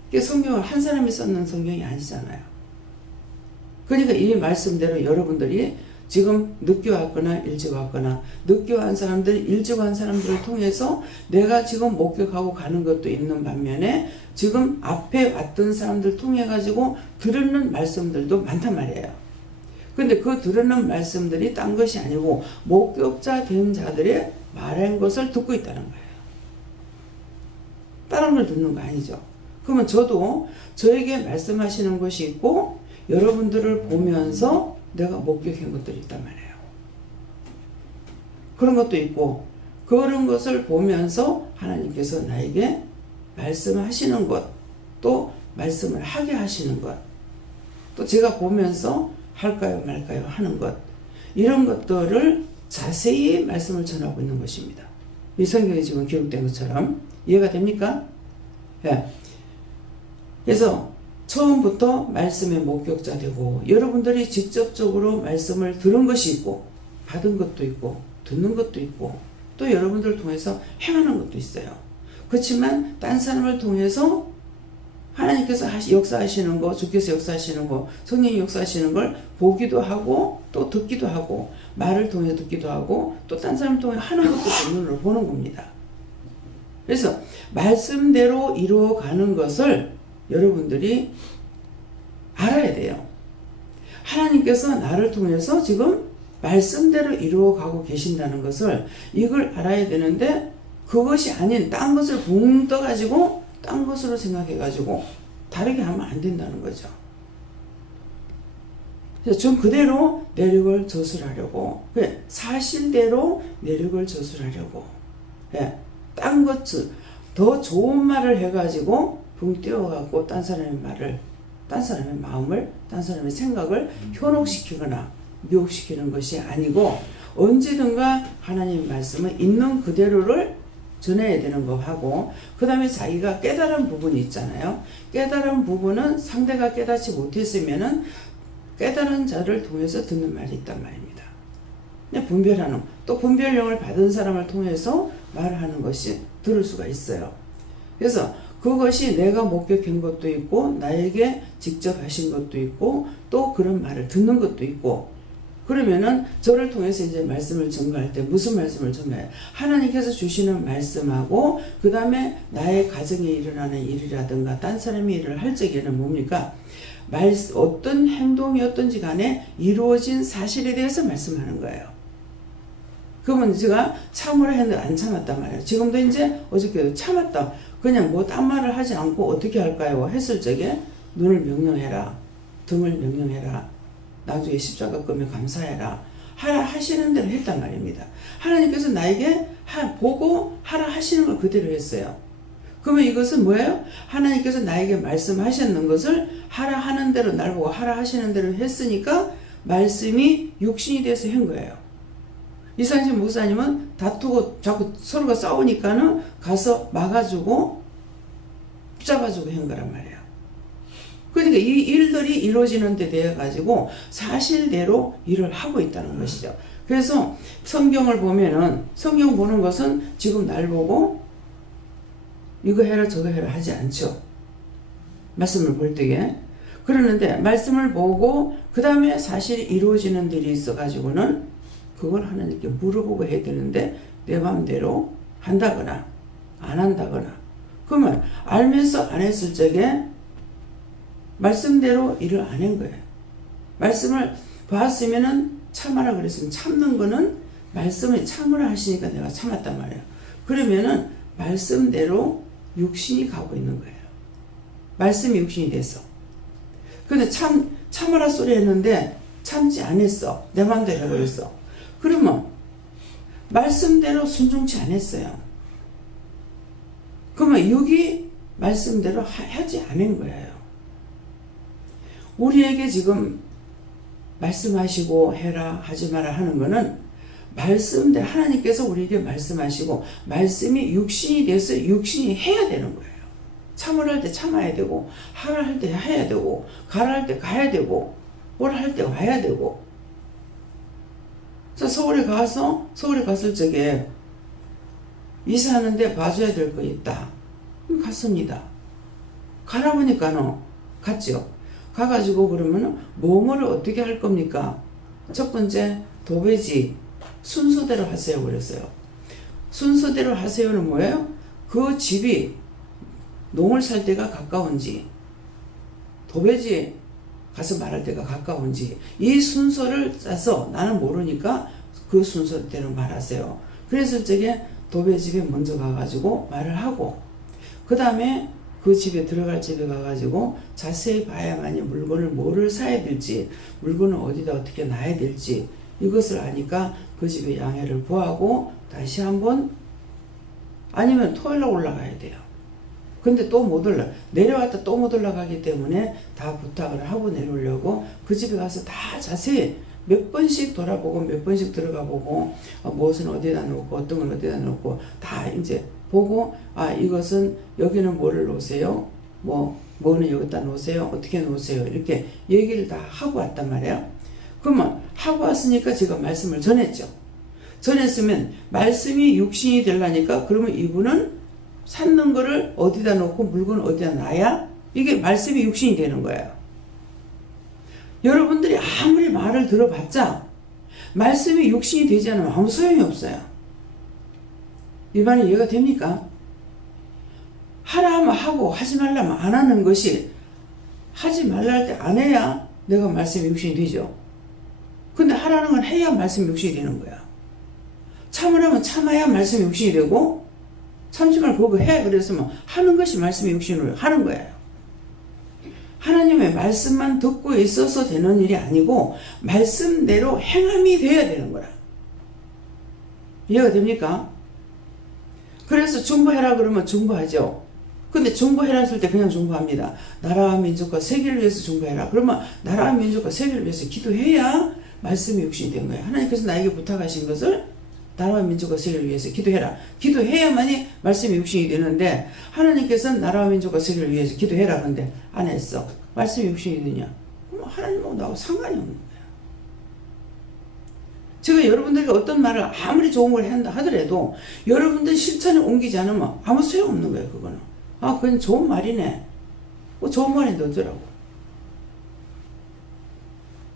이게 성경을 한 사람이 썼는 성경이 아니잖아요. 그러니까 이 말씀대로 여러분들이 지금 늦게 왔거나 일찍 왔거나, 늦게 온 사람들, 일찍 온 사람들을 통해서 내가 지금 목격하고 가는 것도 있는 반면에 지금 앞에 왔던 사람들 통해 가지고 들은 말씀들도 많단 말이에요. 근데 그 들은 말씀들이 딴 것이 아니고 목격자 된 자들의 말한 것을 듣고 있다는 거예요. 다른 걸 듣는 거 아니죠. 그러면 저도 저에게 말씀하시는 것이 있고 여러분들을 보면서 내가 목격한 것들이 있단 말이에요. 그런 것도 있고 그런 것을 보면서 하나님께서 나에게 말씀하시는 것, 또 말씀을 하게 하시는 것, 또 제가 보면서 할까요 말까요 하는 것, 이런 것들을 자세히 말씀을 전하고 있는 것입니다. 이 성경에 지금 기록된 것처럼 이해가 됩니까? 예. 그래서 처음부터 말씀의 목격자 되고 여러분들이 직접적으로 말씀을 들은 것이 있고 받은 것도 있고 듣는 것도 있고 또 여러분들을 통해서 행하는 것도 있어요. 그렇지만 딴 사람을 통해서 하나님께서 역사하시는 거, 주께서 역사하시는 거, 성령이 역사하시는 걸 보기도 하고 또 듣기도 하고 말을 통해 듣기도 하고 또 딴 사람을 통해 하는 것도 눈으로 보는 겁니다. 그래서 말씀대로 이루어가는 것을 여러분들이 알아야 돼요. 하나님께서 나를 통해서 지금 말씀대로 이루어가고 계신다는 것을 이걸 알아야 되는데 그것이 아닌 딴 것을 붕 떠가지고 딴 것으로 생각해가지고 다르게 하면 안 된다는 거죠. 그래서 좀 그대로 내력을 저술하려고, 사실대로 내력을 저술하려고. 예. 딴 것, 더 좋은 말을 해가지고 붕 띄워갖고 딴 사람의 말을, 딴 사람의 마음을, 딴 사람의 생각을 현혹시키거나 미혹시키는 것이 아니고 언제든가 하나님의 말씀은 있는 그대로를 전해야 되는 거 하고, 그 다음에 자기가 깨달은 부분이 있잖아요. 깨달은 부분은 상대가 깨닫지 못했으면은 깨달은 자를 통해서 듣는 말이 있단 말입니다. 그냥 분별하는, 또 분별력을 받은 사람을 통해서 말하는 것이 들을 수가 있어요. 그래서 그것이 내가 목격한 것도 있고 나에게 직접 하신 것도 있고 또 그런 말을 듣는 것도 있고, 그러면은 저를 통해서 이제 말씀을 전가할 때 무슨 말씀을 전가해요? 하나님께서 주시는 말씀하고 그 다음에 나의 가정에 일어나는 일이라든가 딴 사람이 일을 할 적에는 뭡니까? 어떤 행동이었든지 간에 이루어진 사실에 대해서 말씀하는 거예요. 그러면 제가 참으라 했는데 안 참았단 말이에요. 지금도 이제 어저께도 참았다. 그냥 뭐 딴 말을 하지 않고 어떻게 할까요? 했을 적에 눈을 명령해라. 등을 명령해라. 나중에 십자가 끄면 감사해라. 하라 하시는 대로 했단 말입니다. 하나님께서 나에게 보고 하라 하시는 걸 그대로 했어요. 그러면 이것은 뭐예요? 하나님께서 나에게 말씀하셨는 것을 하라 하는 대로 날 보고 하라 하시는 대로 했으니까 말씀이 육신이 돼서 한 거예요. 이상진 목사님은 다투고 자꾸 서로가 싸우니까는 가서 막아주고 붙잡아주고 한 거란 말이에요. 그러니까 이 일들이 이루어지는 데 대해 가지고 사실대로 일을 하고 있다는 것이죠. 그래서 성경을 보면은, 성경 보는 것은 지금 날 보고 이거 해라 저거 해라 하지 않죠. 말씀을 볼 때에. 그러는데 말씀을 보고 그 다음에 사실이 이루어지는 일이 있어 가지고는 그걸 하나님께 물어보고 해야 되는데 내 마음대로 한다거나 안 한다거나, 그러면 알면서 안 했을 적에 말씀대로 일을 안 한 거예요. 말씀을 봤으면은 참아라 그랬으면 참는 거는 말씀을 참으라 하시니까 내가 참았단 말이에요. 그러면은 말씀대로 육신이 가고 있는 거예요. 말씀이 육신이 돼서. 근데 참으라 소리 했는데 참지 않았어. 내 마음대로 해버렸어. 그러면 말씀대로 순종치 않았어요. 그러면 여기 말씀대로 하지 않은 거예요. 우리에게 지금 말씀하시고 해라 하지 마라 하는 거는 말씀대로 하나님께서 우리에게 말씀하시고 말씀이 육신이 돼서 육신이 해야 되는 거예요. 참으라 할 때 참아야 되고 하라 할 때 해야 되고 가라 할 때 가야 되고 뭘 할 때 와야 되고. 그래서 서울에 갔을 적에 이사하는데 봐줘야 될 거 있다. 갔습니다. 가라 보니까는 갔죠. 가가지고 그러면은 뭐뭐를 어떻게 할 겁니까? 첫 번째 도배지 순서대로 하세요 그랬어요. 순서대로 하세요는 뭐예요? 그 집이 농을 살 때가 가까운지 도배지 가서 말할 때가 가까운지 이 순서를 짜서 나는 모르니까 그 순서대로 말하세요. 그랬을 적에 도배집에 먼저 가가지고 말을 하고 그 다음에 그 집에 들어갈 집에 가가지고 자세히 봐야만이 물건을 뭐를 사야 될지 물건을 어디다 어떻게 놔야 될지 이것을 아니까 그 집에 양해를 구하고 다시 한번 아니면 토요일날 올라가야 돼요. 근데 또 못 내려왔다 또 못 올라가기 때문에 다 부탁을 하고 내려오려고 그 집에 가서 다 자세히 몇 번씩 돌아보고 몇 번씩 들어가 보고 무엇은 어디다 놓고 어떤 건 어디다 놓고 다 이제 보고 이것은 여기는 뭐를 놓으세요? 뭐는 여기다 놓으세요? 어떻게 놓으세요? 이렇게 얘기를 다 하고 왔단 말이에요. 그러면 하고 왔으니까 제가 말씀을 전했죠. 전했으면 말씀이 육신이 되려니까 그러면 이분은 샀는 거를 어디다 놓고 물건 어디다 놔야 이게 말씀이 육신이 되는 거예요. 여러분들이 아무리 말을 들어봤자 말씀이 육신이 되지 않으면 아무 소용이 없어요. 이 말이 이해가 됩니까? 하라 하면 하고 하지 말라면 안 하는 것이 하지 말라 할 때 안 해야 내가 말씀이 육신이 되죠. 근데 하라는 건 해야 말씀이 육신이 되는 거야. 참으라면 참아야 말씀이 육신이 되고 참지 말고 그거 해 그랬으면 하는 것이 말씀이 육신으로 하는 거예요. 하나님의 말씀만 듣고 있어서 되는 일이 아니고 말씀대로 행함이 돼야 되는 거라. 이해가 됩니까? 그래서 중보해라 그러면 중보하죠. 근데 중보해라 했을 때 그냥 중보합니다. 나라와 민족과 세계를 위해서 중보해라. 그러면 나라와 민족과 세계를 위해서 기도해야 말씀이 육신이 된 거예요. 하나님께서 나에게 부탁하신 것을 나라와 민족과 세계를 위해서 기도해라. 기도해야만이 말씀이 육신이 되는데 하나님께서는 나라와 민족과 세계를 위해서 기도해라. 근데 안 했어. 말씀이 육신이 되냐? 그럼 하나님하고 나하고 상관이 없는 거야. 제가 여러분들에게 어떤 말을 아무리 좋은 걸 한다 하더라도 여러분들 실천에 옮기지 않으면 아무 소용없는 거예요. 그거는. 아, 그건 좋은 말이네. 좋은 말이 너더라고.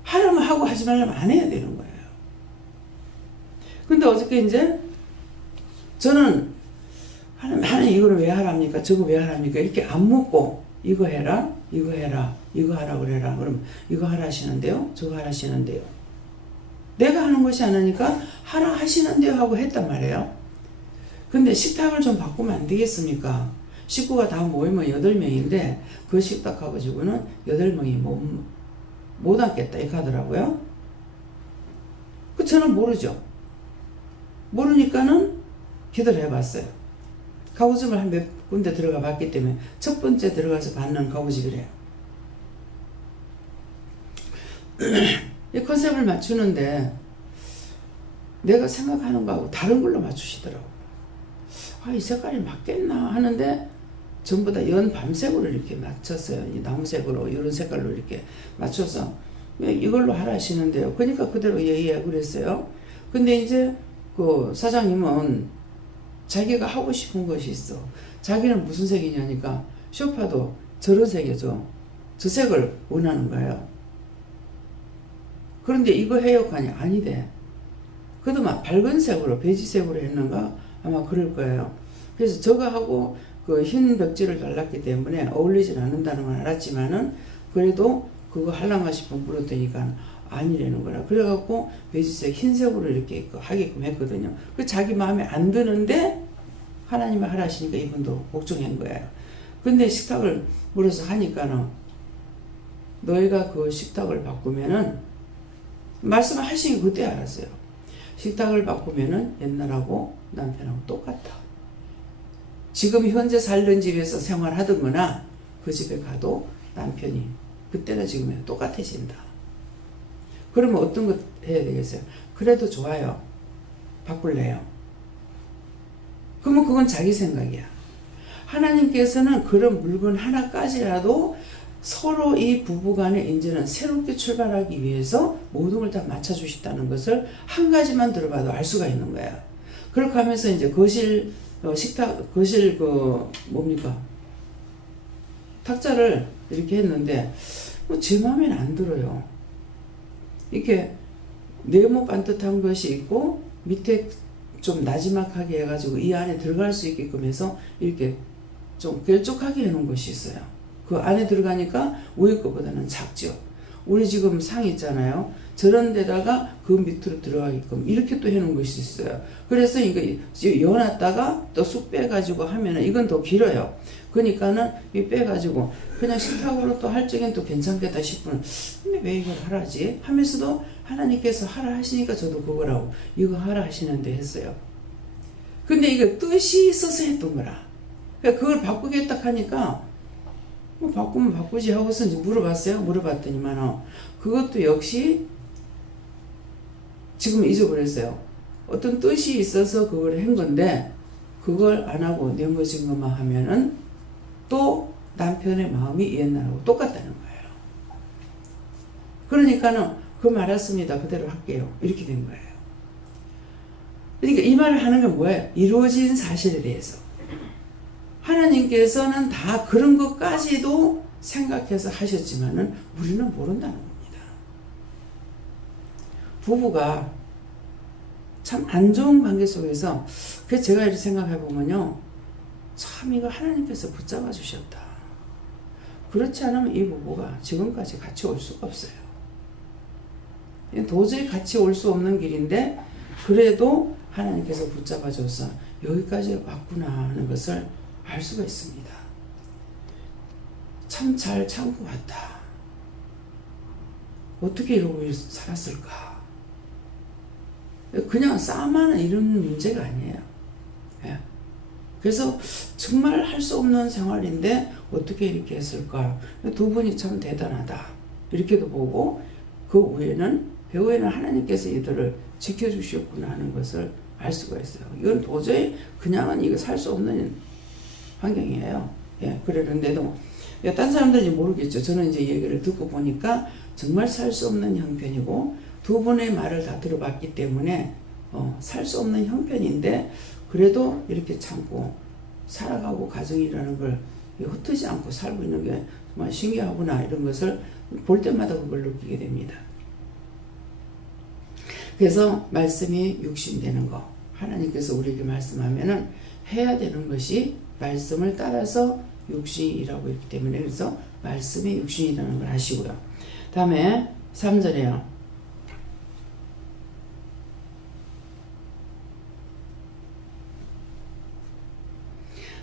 하라면 하고 하지 말라면 안 해야 되는 거예요. 근데 어저께 이제 저는 하나님 이거를 왜 하랍니까? 저거 왜 하랍니까? 이렇게 안 묻고 이거 해라, 이거 해라, 이거 하라 그래라. 그럼 이거 하라 하시는데요? 저거 하라 하시는데요? 내가 하는 것이 아니니까 하라 하시는데요 하고 했단 말이에요. 근데 식탁을 좀 바꾸면 안 되겠습니까? 식구가 다 모이면 8명인데 그 식탁 가가지고는 8명이 못 앉겠다 이렇게 하더라고요. 그 저는 모르죠. 모르니까는 기도를 해봤어요. 가구집을 한 몇 군데 들어가 봤기 때문에 첫 번째 들어가서 받는 가구집이래요. 이 컨셉을 맞추는데 내가 생각하는 거하고 다른 걸로 맞추시더라고요. 아, 이 색깔이 맞겠나 하는데 전부 다 연 밤색으로 이렇게 맞췄어요. 이 나무색으로 이런 색깔로 이렇게 맞춰서 이걸로 하라 하시는데요. 그러니까 그대로 예예 그랬어요. 근데 이제 그 사장님은 자기가 하고 싶은 것이 있어. 자기는 무슨 색이냐니까 소파도 저런 색이죠. 저 색을 원하는 거예요. 그런데 이거 해요? 하니 아니대. 그동안 밝은 색으로 베이지색으로 했는가 아마 그럴 거예요. 그래서 저거하고 그 흰 벽지를 달랐기 때문에 어울리진 않는다는 건 알았지만은 그래도 그거 하려고 싶으면 물었더니까 아니라는 거라. 그래갖고 베이지색 흰색으로 이렇게 하게끔 했거든요. 그 자기 마음에 안 드는데 하나님이 하라 하시니까 이분도 복종한 거예요. 근데 식탁을 물어서 하니까는 너희가 그 식탁을 바꾸면은 말씀을 하시니 그때 알았어요. 식탁을 바꾸면은 옛날하고 남편하고 똑같아. 지금 현재 살던 집에서 생활하던 거나 그 집에 가도 남편이 그때나 지금이나 똑같아진다. 그러면 어떤 것 해야 되겠어요? 그래도 좋아요. 바꿀래요. 그러면 그건 자기 생각이야. 하나님께서는 그런 물건 하나까지라도 서로 이 부부간에 이제는 새롭게 출발하기 위해서 모든 걸 다 맞춰주셨다는 것을 한 가지만 들어봐도 알 수가 있는 거야. 그렇게 하면서 이제 거실, 식탁, 거실 뭡니까? 탁자를 이렇게 했는데, 제 마음에는 안 들어요. 이렇게 네모 반듯한 것이 있고, 밑에 좀 나지막하게 해가지고 이 안에 들어갈 수 있게끔 해서 이렇게 좀 길쭉하게 해놓은 것이 있어요. 그 안에 들어가니까 위에 것보다는 작죠. 우리 지금 상 있잖아요. 저런 데다가 그 밑으로 들어가게끔 이렇게 또 해놓은 것이 있어요. 그래서 이거 여놨다가 또 쑥 빼가지고 하면은 이건 더 길어요. 그러니까는 이 빼가지고 그냥 식탁으로 또 할 적엔 또 괜찮겠다 싶으면 근데 왜 이걸 하라지? 하면서도 하나님께서 하라 하시니까 저도 그거라고 이거 하라 하시는데 했어요. 근데 이거 뜻이 있어서 했던 거라. 그러니까 그걸 바꾸겠다 하니까 뭐 바꾸면 바꾸지 하고서 이제 물어봤어요. 물어봤더니만 그것도 역시 지금 잊어버렸어요. 어떤 뜻이 있어서 그걸 한 건데 그걸 안 하고 넘어진 것만 하면은 또 남편의 마음이 옛날하고 똑같다는 거예요. 그러니까는 그 말했습니다. 그대로 할게요. 이렇게 된 거예요. 그러니까 이 말을 하는 건 뭐예요? 이루어진 사실에 대해서. 하나님께서는 다 그런 것까지도 생각해서 하셨지만은 우리는 모른다는 겁니다. 부부가 참 안 좋은 관계 속에서 그래서 제가 이렇게 생각해 보면요. 참 이거 하나님께서 붙잡아 주셨다. 그렇지 않으면 이 부부가 지금까지 같이 올 수가 없어요. 도저히 같이 올 수 없는 길인데 그래도 하나님께서 붙잡아 줘서 여기까지 왔구나 하는 것을 알 수가 있습니다. 참 잘 참고 왔다. 어떻게 이러고 살았을까? 그냥 싸움하는 이런 문제가 아니에요. 예. 그래서 정말 할 수 없는 생활인데 어떻게 이렇게 했을까. 두 분이 참 대단하다 이렇게도 보고, 그 배후에는 하나님께서 이들을 지켜주셨구나 하는 것을 알 수가 있어요. 이건 도저히 그냥은 이거 살 수 없는 환경이에요. 예, 그러는데도 딴 사람들은 모르겠죠. 저는 이제 얘기를 듣고 보니까 정말 살 수 없는 형편이고, 두 분의 말을 다 들어봤기 때문에 살 수 없는 형편인데 그래도 이렇게 참고 살아가고 가정이라는 걸 흩어지지 않고 살고 있는 게 정말 신기하구나, 이런 것을 볼 때마다 그걸 느끼게 됩니다. 그래서 말씀이 육신되는 거, 하나님께서 우리에게 말씀하면은 해야 되는 것이 말씀을 따라서 육신이라고 했기 때문에, 그래서 말씀이 육신이라는 걸 아시고요. 다음에 3절에요.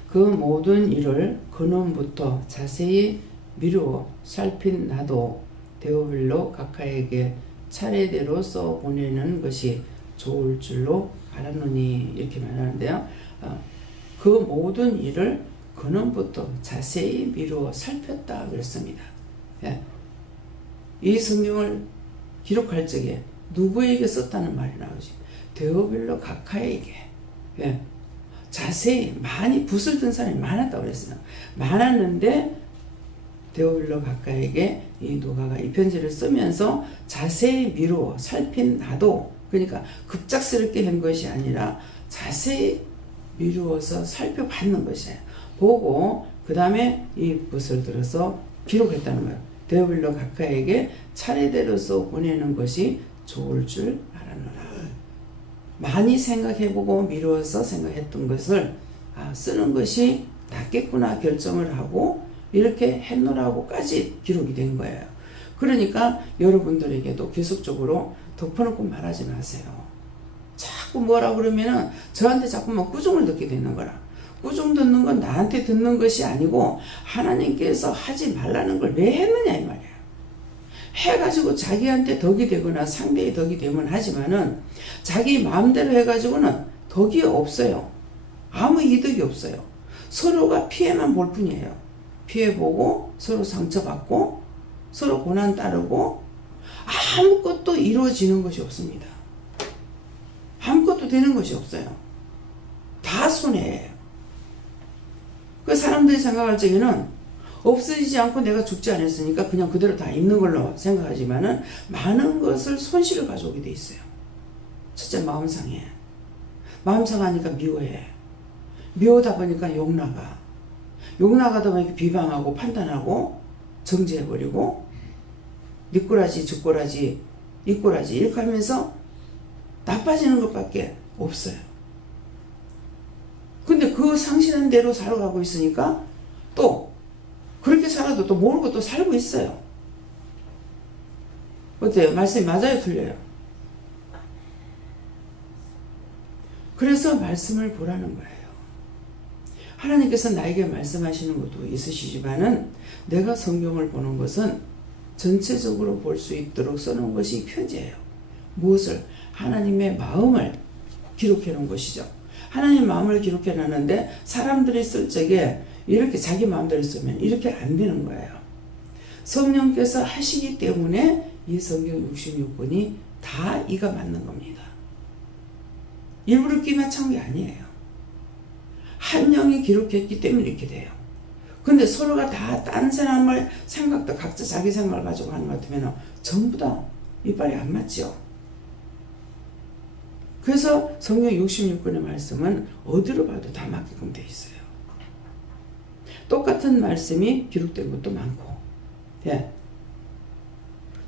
그 모든 일을 근원부터 자세히 미루어 살핀 나도 데오빌로 각하에게 차례대로 써 보내는 것이 좋을 줄로 알았노니, 이렇게 말하는데요. 그 모든 일을 근원부터 자세히 미루어 살폈다 그랬습니다. 예. 이 성경을 기록할 적에 누구에게 썼다는 말이 나오지? 데오빌로 각하에게. 예. 자세히 많이 붓을 든 사람이 많았다고 그랬어요. 많았는데 데오빌로 각하에게 이 누가가 이 편지를 쓰면서 자세히 미루어 살핀 나도, 그러니까 급작스럽게 한 것이 아니라 자세히 미루어서 살펴봤는 것이에요. 보고 그 다음에 이 붓을 들어서 기록했다는 거예요. 데오빌로 각하에게 차례대로 써 보내는 것이 좋을 줄 알았노라. 많이 생각해보고 미루어서 생각했던 것을 쓰는 것이 낫겠구나 결정을 하고 이렇게 했노라고까지 기록이 된 거예요. 그러니까 여러분들에게도 계속적으로 덮어놓고 말하지 마세요. 자꾸 뭐라 그러면은 저한테 자꾸 뭐 꾸중을 듣게 되는 거라. 꾸중 듣는 건 나한테 듣는 것이 아니고 하나님께서 하지 말라는 걸 왜 했느냐 이 말이야. 해가지고 자기한테 덕이 되거나 상대의 덕이 되면 하지만은 자기 마음대로 해가지고는 덕이 없어요. 아무 이득이 없어요. 서로가 피해만 볼 뿐이에요. 피해보고 서로 상처받고 서로 고난 따르고 아무것도 이루어지는 것이 없습니다. 아무것도 되는 것이 없어요. 다 손해예요. 그 사람들이 생각할 적에는 없어지지 않고 내가 죽지 않았으니까 그냥 그대로 다 있는 걸로 생각하지만은 많은 것을 손실을 가져오게 돼 있어요. 첫째, 마음 상해. 마음 상하니까 미워해. 미워다 보니까 욕나가. 욕나가다 보니까 비방하고 판단하고 정죄해버리고 니꼬라지 저꼬라지 이꼬라지 이렇게 하면서 나빠지는 것밖에 없어요. 근데 그 상실한 대로 살아가고 있으니까 또 그렇게 살아도 또 모르고 또 살고 있어요. 어때요? 말씀이 맞아요? 틀려요? 그래서 말씀을 보라는 거예요. 하나님께서 나에게 말씀하시는 것도 있으시지만은 내가 성경을 보는 것은 전체적으로 볼 수 있도록 써놓은 것이 편지예요. 무엇을? 하나님의 마음을 기록해 놓은 것이죠. 하나님 마음을 기록해 놨는데 사람들이 쓸 적에 이렇게 자기 마음대로 쓰면 이렇게 안 되는 거예요. 성령께서 하시기 때문에 이 성경 66권이 다 이가 맞는 겁니다. 일부러 끼 맞춘 게 아니에요. 한 영이 기록했기 때문에 이렇게 돼요. 근데 서로가 다 딴 사람을 생각도 각자 자기 생각을 가지고 하는 것 같으면 전부 다 이빨이 안 맞죠. 그래서 성경 66권의 말씀은 어디로 봐도 다 맞게끔 돼 있어요. 똑같은 말씀이 기록된 것도 많고, 예.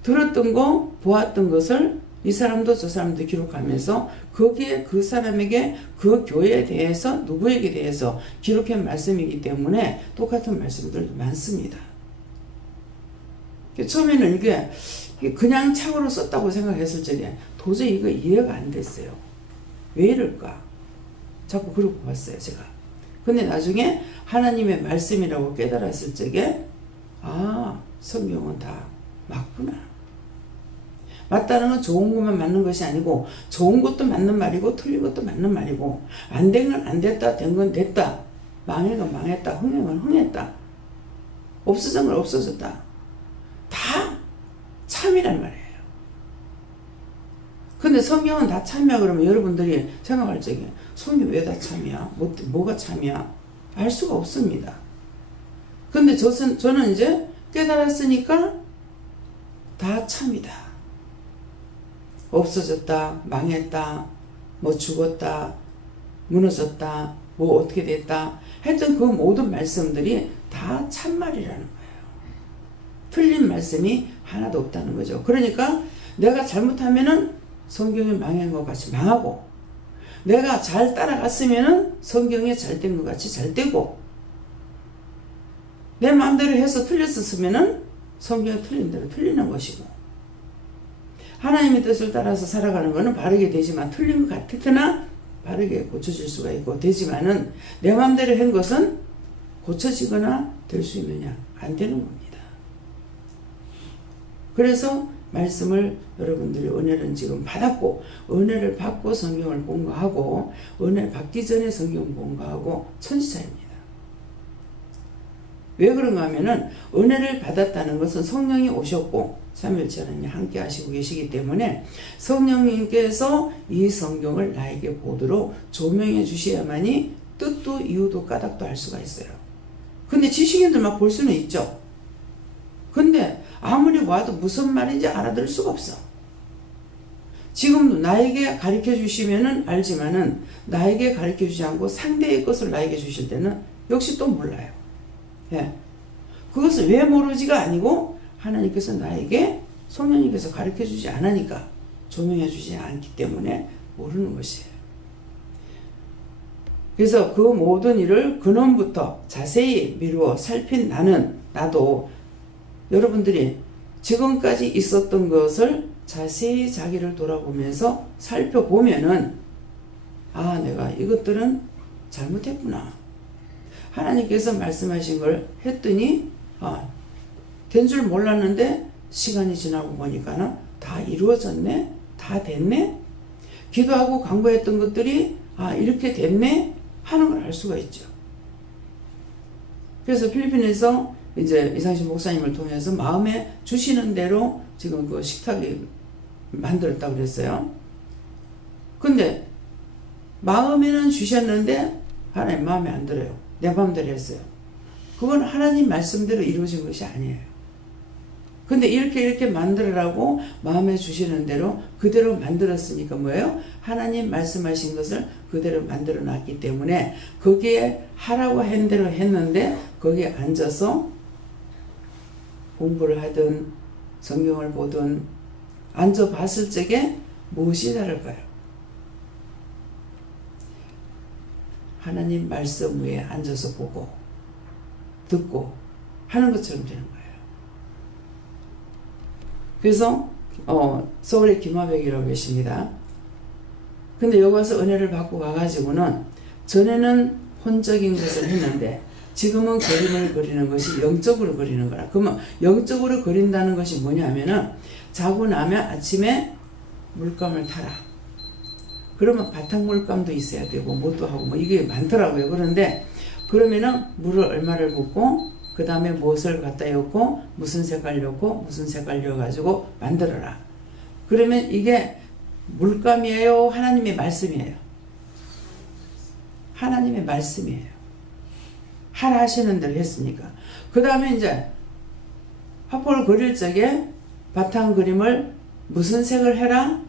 들었던 거, 보았던 것을 이 사람도 저 사람도 기록하면서 거기에 그 사람에게 그 교회에 대해서 누구에게 대해서 기록한 말씀이기 때문에 똑같은 말씀들도 많습니다. 처음에는 이게 그냥 창으로 썼다고 생각했을 적에 도저히 이거 이해가 안 됐어요. 왜 이럴까? 자꾸 그러고 봤어요, 제가. 근데 나중에 하나님의 말씀이라고 깨달았을 적에 성경은 다 맞구나. 맞다는 건 좋은 것만 맞는 것이 아니고 좋은 것도 맞는 말이고 틀린 것도 맞는 말이고 안 된 건 안 됐다, 된 건 됐다, 망한 건 망했다, 흥한 건 흥했다, 없어진 건 없어졌다. 다 참이란 말이에요. 근데 성경은 다 참이야 그러면 여러분들이 생각할 적에 성경이 왜 다 참이야? 뭐가 참이야? 알 수가 없습니다. 근데 저는 이제 깨달았으니까 다 참이다. 없어졌다, 망했다, 뭐 죽었다, 무너졌다, 뭐 어떻게 됐다 했던 그 모든 말씀들이 다 참말이라는 거예요. 틀린 말씀이 하나도 없다는 거죠. 그러니까 내가 잘못하면은 성경이 망한 것 같이 망하고, 내가 잘 따라갔으면은 성경에 잘 된 것 같이 잘 되고, 내 마음대로 해서 틀렸었으면은 성경에 틀린 대로 틀리는 것이고, 하나님의 뜻을 따라서 살아가는 것은 바르게 되지만 틀린 것 같으나 바르게 고쳐질 수가 있고 되지만은 내 마음대로 한 것은 고쳐지거나 될 수 있느냐? 안 되는 겁니다. 그래서 말씀을 여러분들이 은혜를 지금 받았고, 은혜를 받고 성경을 공부하고, 은혜 받기 전에 성경 공부하고 천지차입니다. 왜 그런가 하면은 은혜를 받았다는 것은 성령이 오셨고 삼위일체 하나님이 함께 하시고 계시기 때문에 성령님께서 이 성경을 나에게 보도록 조명해 주셔야만이 뜻도 이유도 까닭도 알 수가 있어요. 근데 지식인들만 볼 수는 있죠. 근데 아무리 봐도 무슨 말인지 알아들을 수가 없어. 지금도 나에게 가르쳐 주시면은 알지만은 나에게 가르쳐 주지 않고 상대의 것을 나에게 주실 때는 역시 또 몰라요. 예. 그것을 왜 모르지가 아니고 하나님께서 나에게 성령님께서 가르쳐 주지 않으니까, 조명해 주지 않기 때문에 모르는 것이에요. 그래서 그 모든 일을 근원부터 자세히 미루어 살핀 나도 여러분들이 지금까지 있었던 것을 자세히 자기를 돌아보면서 살펴보면은 아, 내가 이것들은 잘못했구나. 하나님께서 말씀하신 걸 했더니 된 줄 몰랐는데 시간이 지나고 보니까는 다 이루어졌네, 다 됐네, 기도하고 간구했던 것들이 이렇게 됐네 하는 걸 알 수가 있죠. 그래서 필리핀에서 이제 이상신 목사님을 통해서 마음에 주시는 대로 지금 그 식탁이 만들었다고 그랬어요. 근데 마음에는 주셨는데 하나님 마음에 안 들어요. 내 마음대로 했어요. 그건 하나님 말씀대로 이루어진 것이 아니에요. 근데 이렇게 만들으라고 마음에 주시는 대로 그대로 만들었으니까 뭐예요? 하나님 말씀하신 것을 그대로 만들어 놨기 때문에 거기에 하라고 한 대로 했는데 거기에 앉아서 공부를 하든 성경을 보든 앉아봤을 적에 무엇이 다를까요? 하나님 말씀 위에 앉아서 보고 듣고 하는 것처럼 되는 거예요. 그래서 서울에 김화백이라고 계십니다. 근데 여기 와서 은혜를 받고 가가지고는 전에는 혼적인 것을 했는데 지금은 그림을 그리는 것이 영적으로 그리는 거라. 그러면 영적으로 그린다는 것이 뭐냐면은 자고 나면 아침에 물감을 타라. 그러면 바탕물감도 있어야 되고 뭣도 하고 뭐 이게 많더라고요. 그런데 그러면은 물을 얼마를 붓고 그 다음에 무엇을 갖다 엮고 무슨 색깔 엮고 무슨 색깔 엮어가지고 만들어라. 그러면 이게 물감이에요? 하나님의 말씀이에요? 하나님의 말씀이에요. 하라 하시는 대로 했으니까. 그 다음에 이제 화포를 그릴 적에 바탕 그림을 무슨 색을 해라?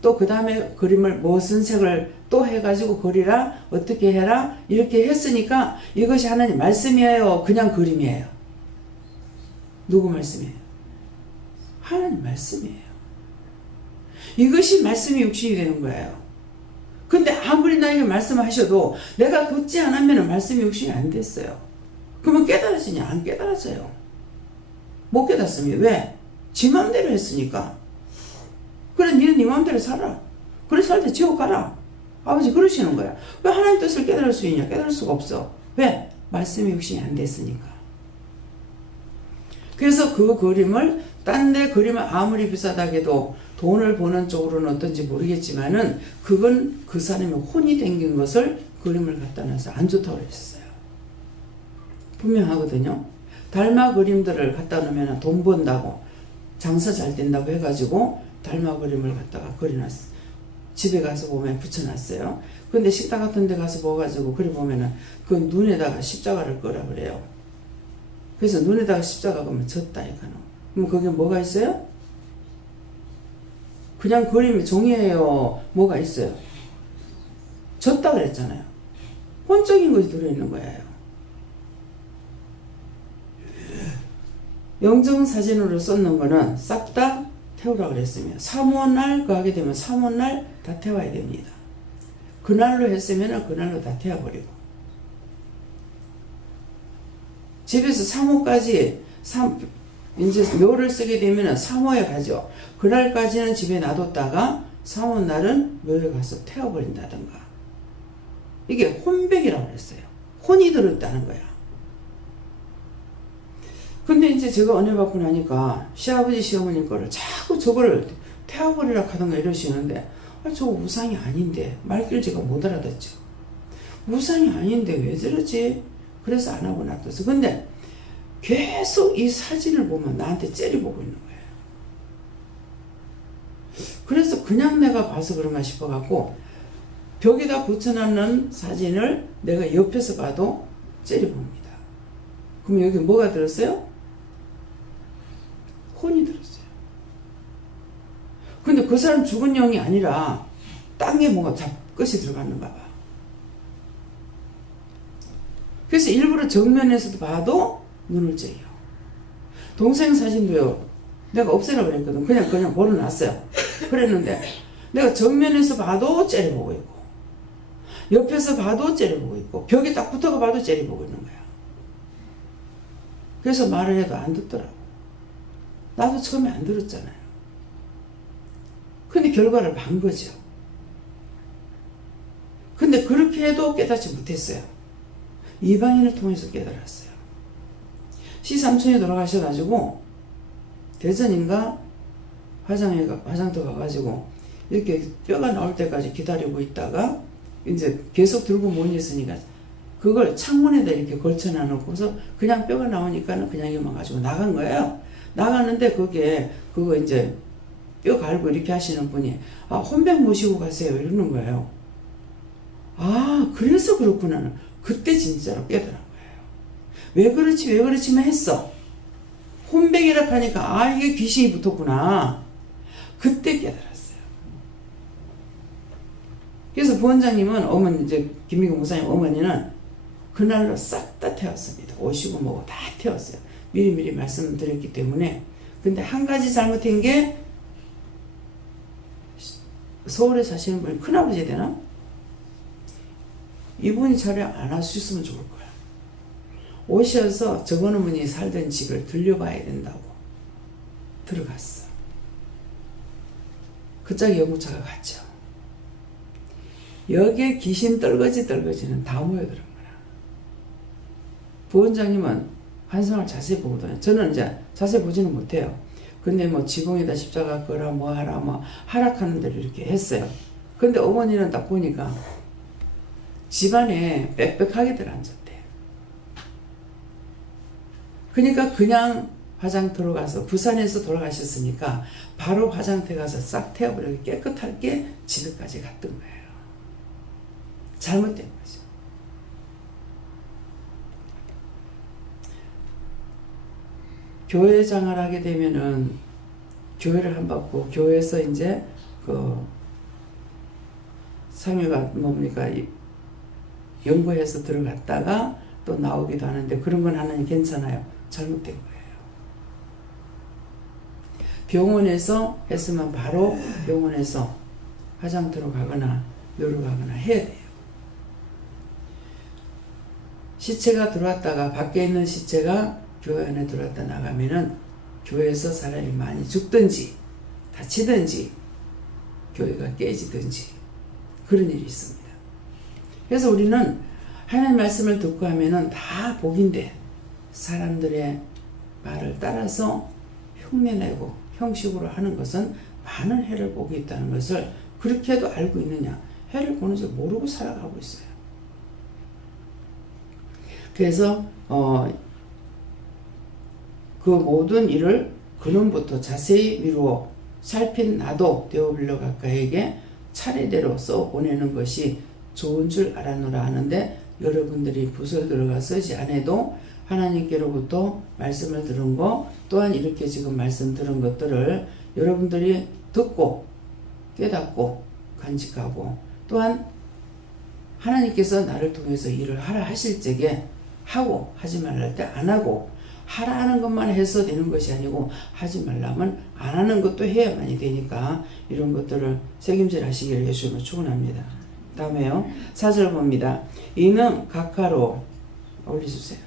또 그 다음에 그림을 무슨 색을 또 해가지고 그리라? 어떻게 해라? 이렇게 했으니까 이것이 하나님 말씀이에요? 그냥 그림이에요? 누구 말씀이에요? 하나님 말씀이에요. 이것이 말씀이 육신이 되는 거예요. 근데 아무리 나에게 말씀하셔도 내가 듣지 않으면 말씀이 육신이 안 됐어요. 그러면 깨달아지냐? 안 깨달아져요. 못 깨닫습니다. 왜? 지 마음대로 했으니까. 그래, 니는 네 마음대로 살아. 그래, 살 때 지옥 가라. 아버지 그러시는 거야. 왜 하나님 뜻을 깨달을 수 있냐? 깨달을 수가 없어. 왜? 말씀이 육신이 안 됐으니까. 그래서 그 그림을 딴 데 그림을 아무리 비싸다해도 돈을 버는 쪽으로는 어떤지 모르겠지만은 그건 그 사람의 혼이 댕긴 것을 그림을 갖다 놔서 안 좋다고 그랬어요. 분명하거든요. 달마 그림들을 갖다 놓으면 돈 번다고 장사 잘 된다고 해가지고 달마 그림을 갖다가 그려놨어. 집에 가서 보면 붙여놨어요. 근데 식당 같은 데 가서 봐가지고 그래 보면은 그 눈에다가 십자가를 끄라 그래요. 그래서 눈에다가 십자가 그러면 졌다 이거는. 그럼 거기에 뭐가 있어요? 그냥 그림이 종이에요. 뭐가 있어요? 졌다 그랬잖아요. 혼적인 것이 들어있는 거예요. 영정사진으로 썼는 거는 싹 다 태우라 그랬으면 사모날 그 하게 되면 사모날 다 태워야 됩니다. 그날로 했으면 그날로 다 태워버리고 집에서 사모까지 이제 묘를 쓰게 되면 사모에 가죠. 그날까지는 집에 놔뒀다가 사모날은 묘에 가서 태워버린다든가. 이게 혼백이라고 그랬어요. 혼이 들어있다는 거야. 근데 이제 제가 은혜 받고 나니까 시아버지 시어머님 거를 자꾸 저거를 태워버리라 하던가 이러시는데 저거 우상이 아닌데 말귀를 제가 못 알아듣죠. 우상이 아닌데 왜 저러지? 그래서 안 하고 놔뒀어. 근데 계속 이 사진을 보면 나한테 째려보고 있는 거예요. 그래서 그냥 내가 봐서 그런가 싶어갖고 벽에다 붙여놓는 사진을 내가 옆에서 봐도 째려봅니다. 그럼 여기 뭐가 들었어요? 혼이 들었어요. 근데 그 사람 죽은 영이 아니라 땅에 뭔가 잡것이 들어갔는가 봐. 그래서 일부러 정면에서도 봐도 눈을 째요. 동생 사진도요. 내가 없애라 그랬거든. 그냥 버려놨어요. 그랬는데 내가 정면에서 봐도 째려보고 있고 옆에서 봐도 째려보고 있고 벽에 딱 붙어가 봐도 째려보고 있는 거야. 그래서 말을 해도 안 듣더라고. 나도 처음에 안 들었잖아요. 근데 결과를 본 거죠. 근데 그렇게 해도 깨닫지 못했어요. 이방인을 통해서 깨달았어요. 시삼촌이 돌아가셔가지고 대전인가 화장터 가가지고 이렇게 뼈가 나올 때까지 기다리고 있다가 이제 계속 들고 못 있으니까 그걸 창문에다 이렇게 걸쳐놔 놓고서 그냥 뼈가 나오니까는 그냥 이만 가지고 나간 거예요. 나갔는데 그게 그거 이제 뼈 갈고 이렇게 하시는 분이 혼백 모시고 가세요 이러는 거예요. 그래서 그렇구나. 그때 진짜로 깨달은 거예요. 왜 그렇지만 했어. 혼백이라 하니까 이게 귀신이 붙었구나. 그때 깨달았어요. 그래서 부원장님은 어머니 이제 김미경 목사님 어머니는 그날로 싹 다 태웠습니다. 오시고 뭐고 다 태웠어요. 미리미리 말씀드렸기 때문에. 근데 한 가지 잘못한 게 서울에 사시는 분이 큰아버지 되나? 이분이 자료 안 하셨으면 좋을 거야. 오셔서 저번 어머니 살던 집을 들려봐야 된다고 들어갔어. 그 짝에 연구차가 갔죠. 여기에 귀신 떨거지는 다 모여들은 거야. 부원장님은 환상을 자세히 보거든요. 저는 이제 자세히 보지는 못해요. 근데 뭐 지붕에다 십자가 거라 뭐 하라 뭐 하락하는 대로 이렇게 했어요. 근데 어머니는 딱 보니까 집안에 빽빽하게들 앉았대. 그러니까 그냥 화장터로 가서 부산에서 돌아가셨으니까 바로 화장터에 가서 싹 태워버리고 깨끗하게 집에까지 갔던 거예요. 잘못된 거죠. 교회장을 하게 되면은 교회를 한 받고 교회에서 이제 그 상회가 뭡니까 연구해서 들어갔다가 또 나오기도 하는데 그런 건 하나님 괜찮아요. 잘못된 거예요. 병원에서 했으면 바로 병원에서 화장터로 가거나 묘로 가거나 해야 돼요. 시체가 들어왔다가 밖에 있는 시체가 교회 안에 들어왔다 나가면은 교회에서 사람이 많이 죽든지 다치든지 교회가 깨지든지 그런 일이 있습니다. 그래서 우리는 하나님 말씀을 듣고 하면은 다 복인데 사람들의 말을 따라서 흉내내고 형식으로 하는 것은 많은 해를 보고 있다는 것을 그렇게도 알고 있느냐? 해를 보는 줄 모르고 살아가고 있어요. 그래서 그 모든 일을 근원부터 자세히 미루어 살핀 나도 데오빌로 각하에게 차례대로 써보내는 것이 좋은 줄 알았노라 하는데, 여러분들이 붓을 들어가 쓰지 않아도 하나님께로부터 말씀을 들은 거, 또한 이렇게 지금 말씀 들은 것들을 여러분들이 듣고 깨닫고 간직하고, 또한 하나님께서 나를 통해서 일을 하라 하실 적에 하고 하지 말랄 때 안 하고, 하라 하는 것만 해서 되는 것이 아니고 하지 말라면 안 하는 것도 해야만이 되니까 이런 것들을 책임질 하시기를 예수님을 축원합니다. 다음에요. 4절 봅니다. 이는 각하로 올려주세요.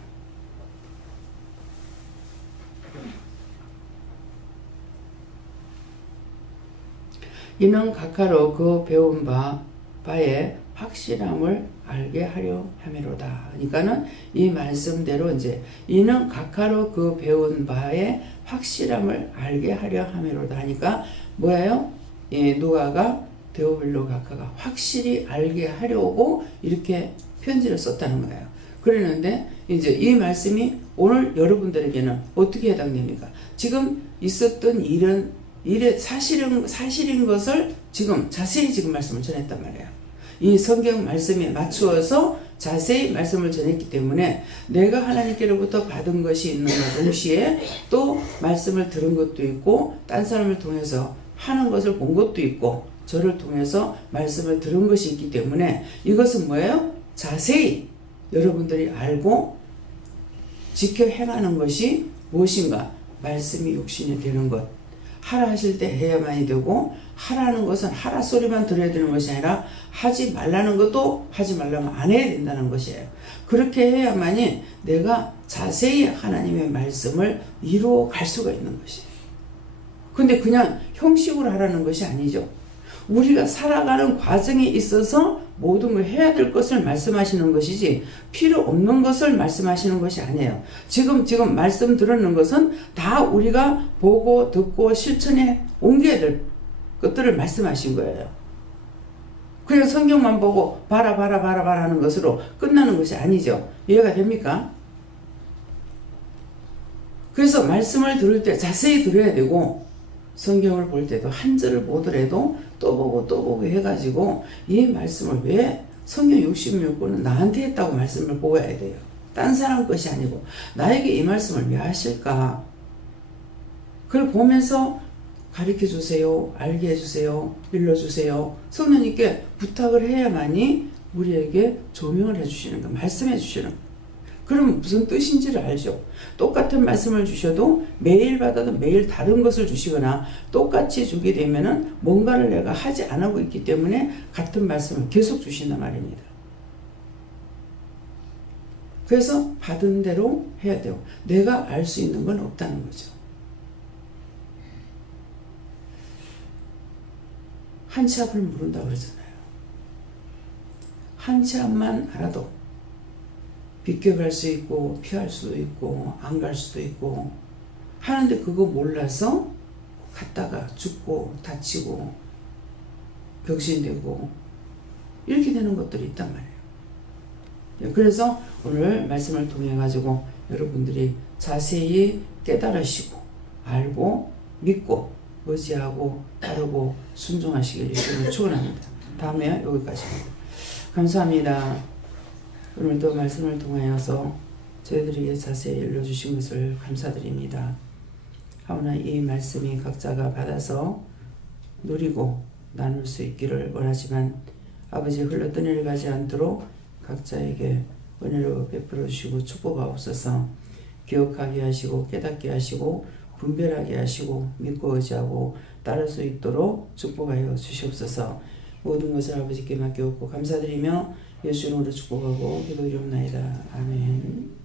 이는 각하로 그 배운 바의 확실함을 알게 하려 함이로다. 그러니까는 이 말씀대로 이제 이는 각하로 그 배운 바의 확실함을 알게 하려 함이로다 하니까 뭐예요? 누가가 데오빌로 각하가 확실히 알게 하려고 이렇게 편지를 썼다는 거예요. 그러는데 이제 이 말씀이 오늘 여러분들에게는 어떻게 해당됩니까? 지금 있었던 일의 사실인 것을 지금 자세히 지금 말씀을 전했단 말이에요. 이 성경 말씀에 맞추어서 자세히 말씀을 전했기 때문에 내가 하나님께로부터 받은 것이 있는 것 동시에 또 말씀을 들은 것도 있고 딴 사람을 통해서 하는 것을 본 것도 있고 저를 통해서 말씀을 들은 것이 있기 때문에 이것은 뭐예요? 자세히 여러분들이 알고 지켜 행하는 것이 무엇인가? 말씀이 육신이 되는 것. 하라 하실 때 해야만이 되고, 하라는 것은 하라 소리만 들어야 되는 것이 아니라 하지 말라는 것도 하지 말라면 안 해야 된다는 것이에요. 그렇게 해야만이 내가 자세히 하나님의 말씀을 이루어 갈 수가 있는 것이에요. 근데 그냥 형식으로 하라는 것이 아니죠. 우리가 살아가는 과정에 있어서 모든 걸 해야 될 것을 말씀하시는 것이지 필요 없는 것을 말씀하시는 것이 아니에요. 지금 말씀 들었는 것은 다 우리가 보고 듣고 실천에 옮겨야 될 것들을 말씀하신 거예요. 그냥 성경만 보고 봐라 하는 것으로 끝나는 것이 아니죠. 이해가 됩니까? 그래서 말씀을 들을 때 자세히 들어야 되고, 성경을 볼 때도 한 절을 보더라도 또 보고 해가지고 이 말씀을 왜 성경 66권은 나한테 했다고 말씀을 보아야 돼요. 딴 사람 것이 아니고 나에게 이 말씀을 왜 하실까? 그걸 보면서 가르쳐 주세요. 알게 해주세요. 일러주세요. 성령님께 부탁을 해야만이 우리에게 조명을 해주시는 거, 말씀해 주시는 거. 그럼 무슨 뜻인지를 알죠. 똑같은 말씀을 주셔도 매일 받아도 매일 다른 것을 주시거나 똑같이 주게 되면은 뭔가를 내가 하지 안 하고 있기 때문에 같은 말씀을 계속 주신단 말입니다. 그래서 받은 대로 해야 돼요. 내가 알 수 있는 건 없다는 거죠. 한 치 앞을 모른다고 그러잖아요. 한 치 앞만 알아도 비껴갈 수 있고 피할 수도 있고 안 갈 수도 있고 하는데 그거 몰라서 갔다가 죽고 다치고 병신되고 이렇게 되는 것들이 있단 말이에요. 그래서 오늘 말씀을 통해 가지고 여러분들이 자세히 깨달으시고 알고 믿고 의지하고 따르고 순종하시길 예수님을 축원합니다. 다음에 여기까지입니다. 감사합니다. 오늘도 말씀을 통하여서 저희들에게 자세히 일러주신 것을 감사드립니다. 하오나 이 말씀이 각자가 받아서 누리고 나눌 수 있기를 원하지만 아버지 흘러 떠내려가지 않도록 각자에게 은혜로 베풀어 주시고 축복하옵소서. 기억하게 하시고 깨닫게 하시고 분별하게 하시고 믿고 의지하고 따를 수 있도록 축복하여 주시옵소서. 모든 것을 아버지께 맡겨놓고 감사드리며 예수 이름으로 축복하고 기도드리옵나이다. 아멘.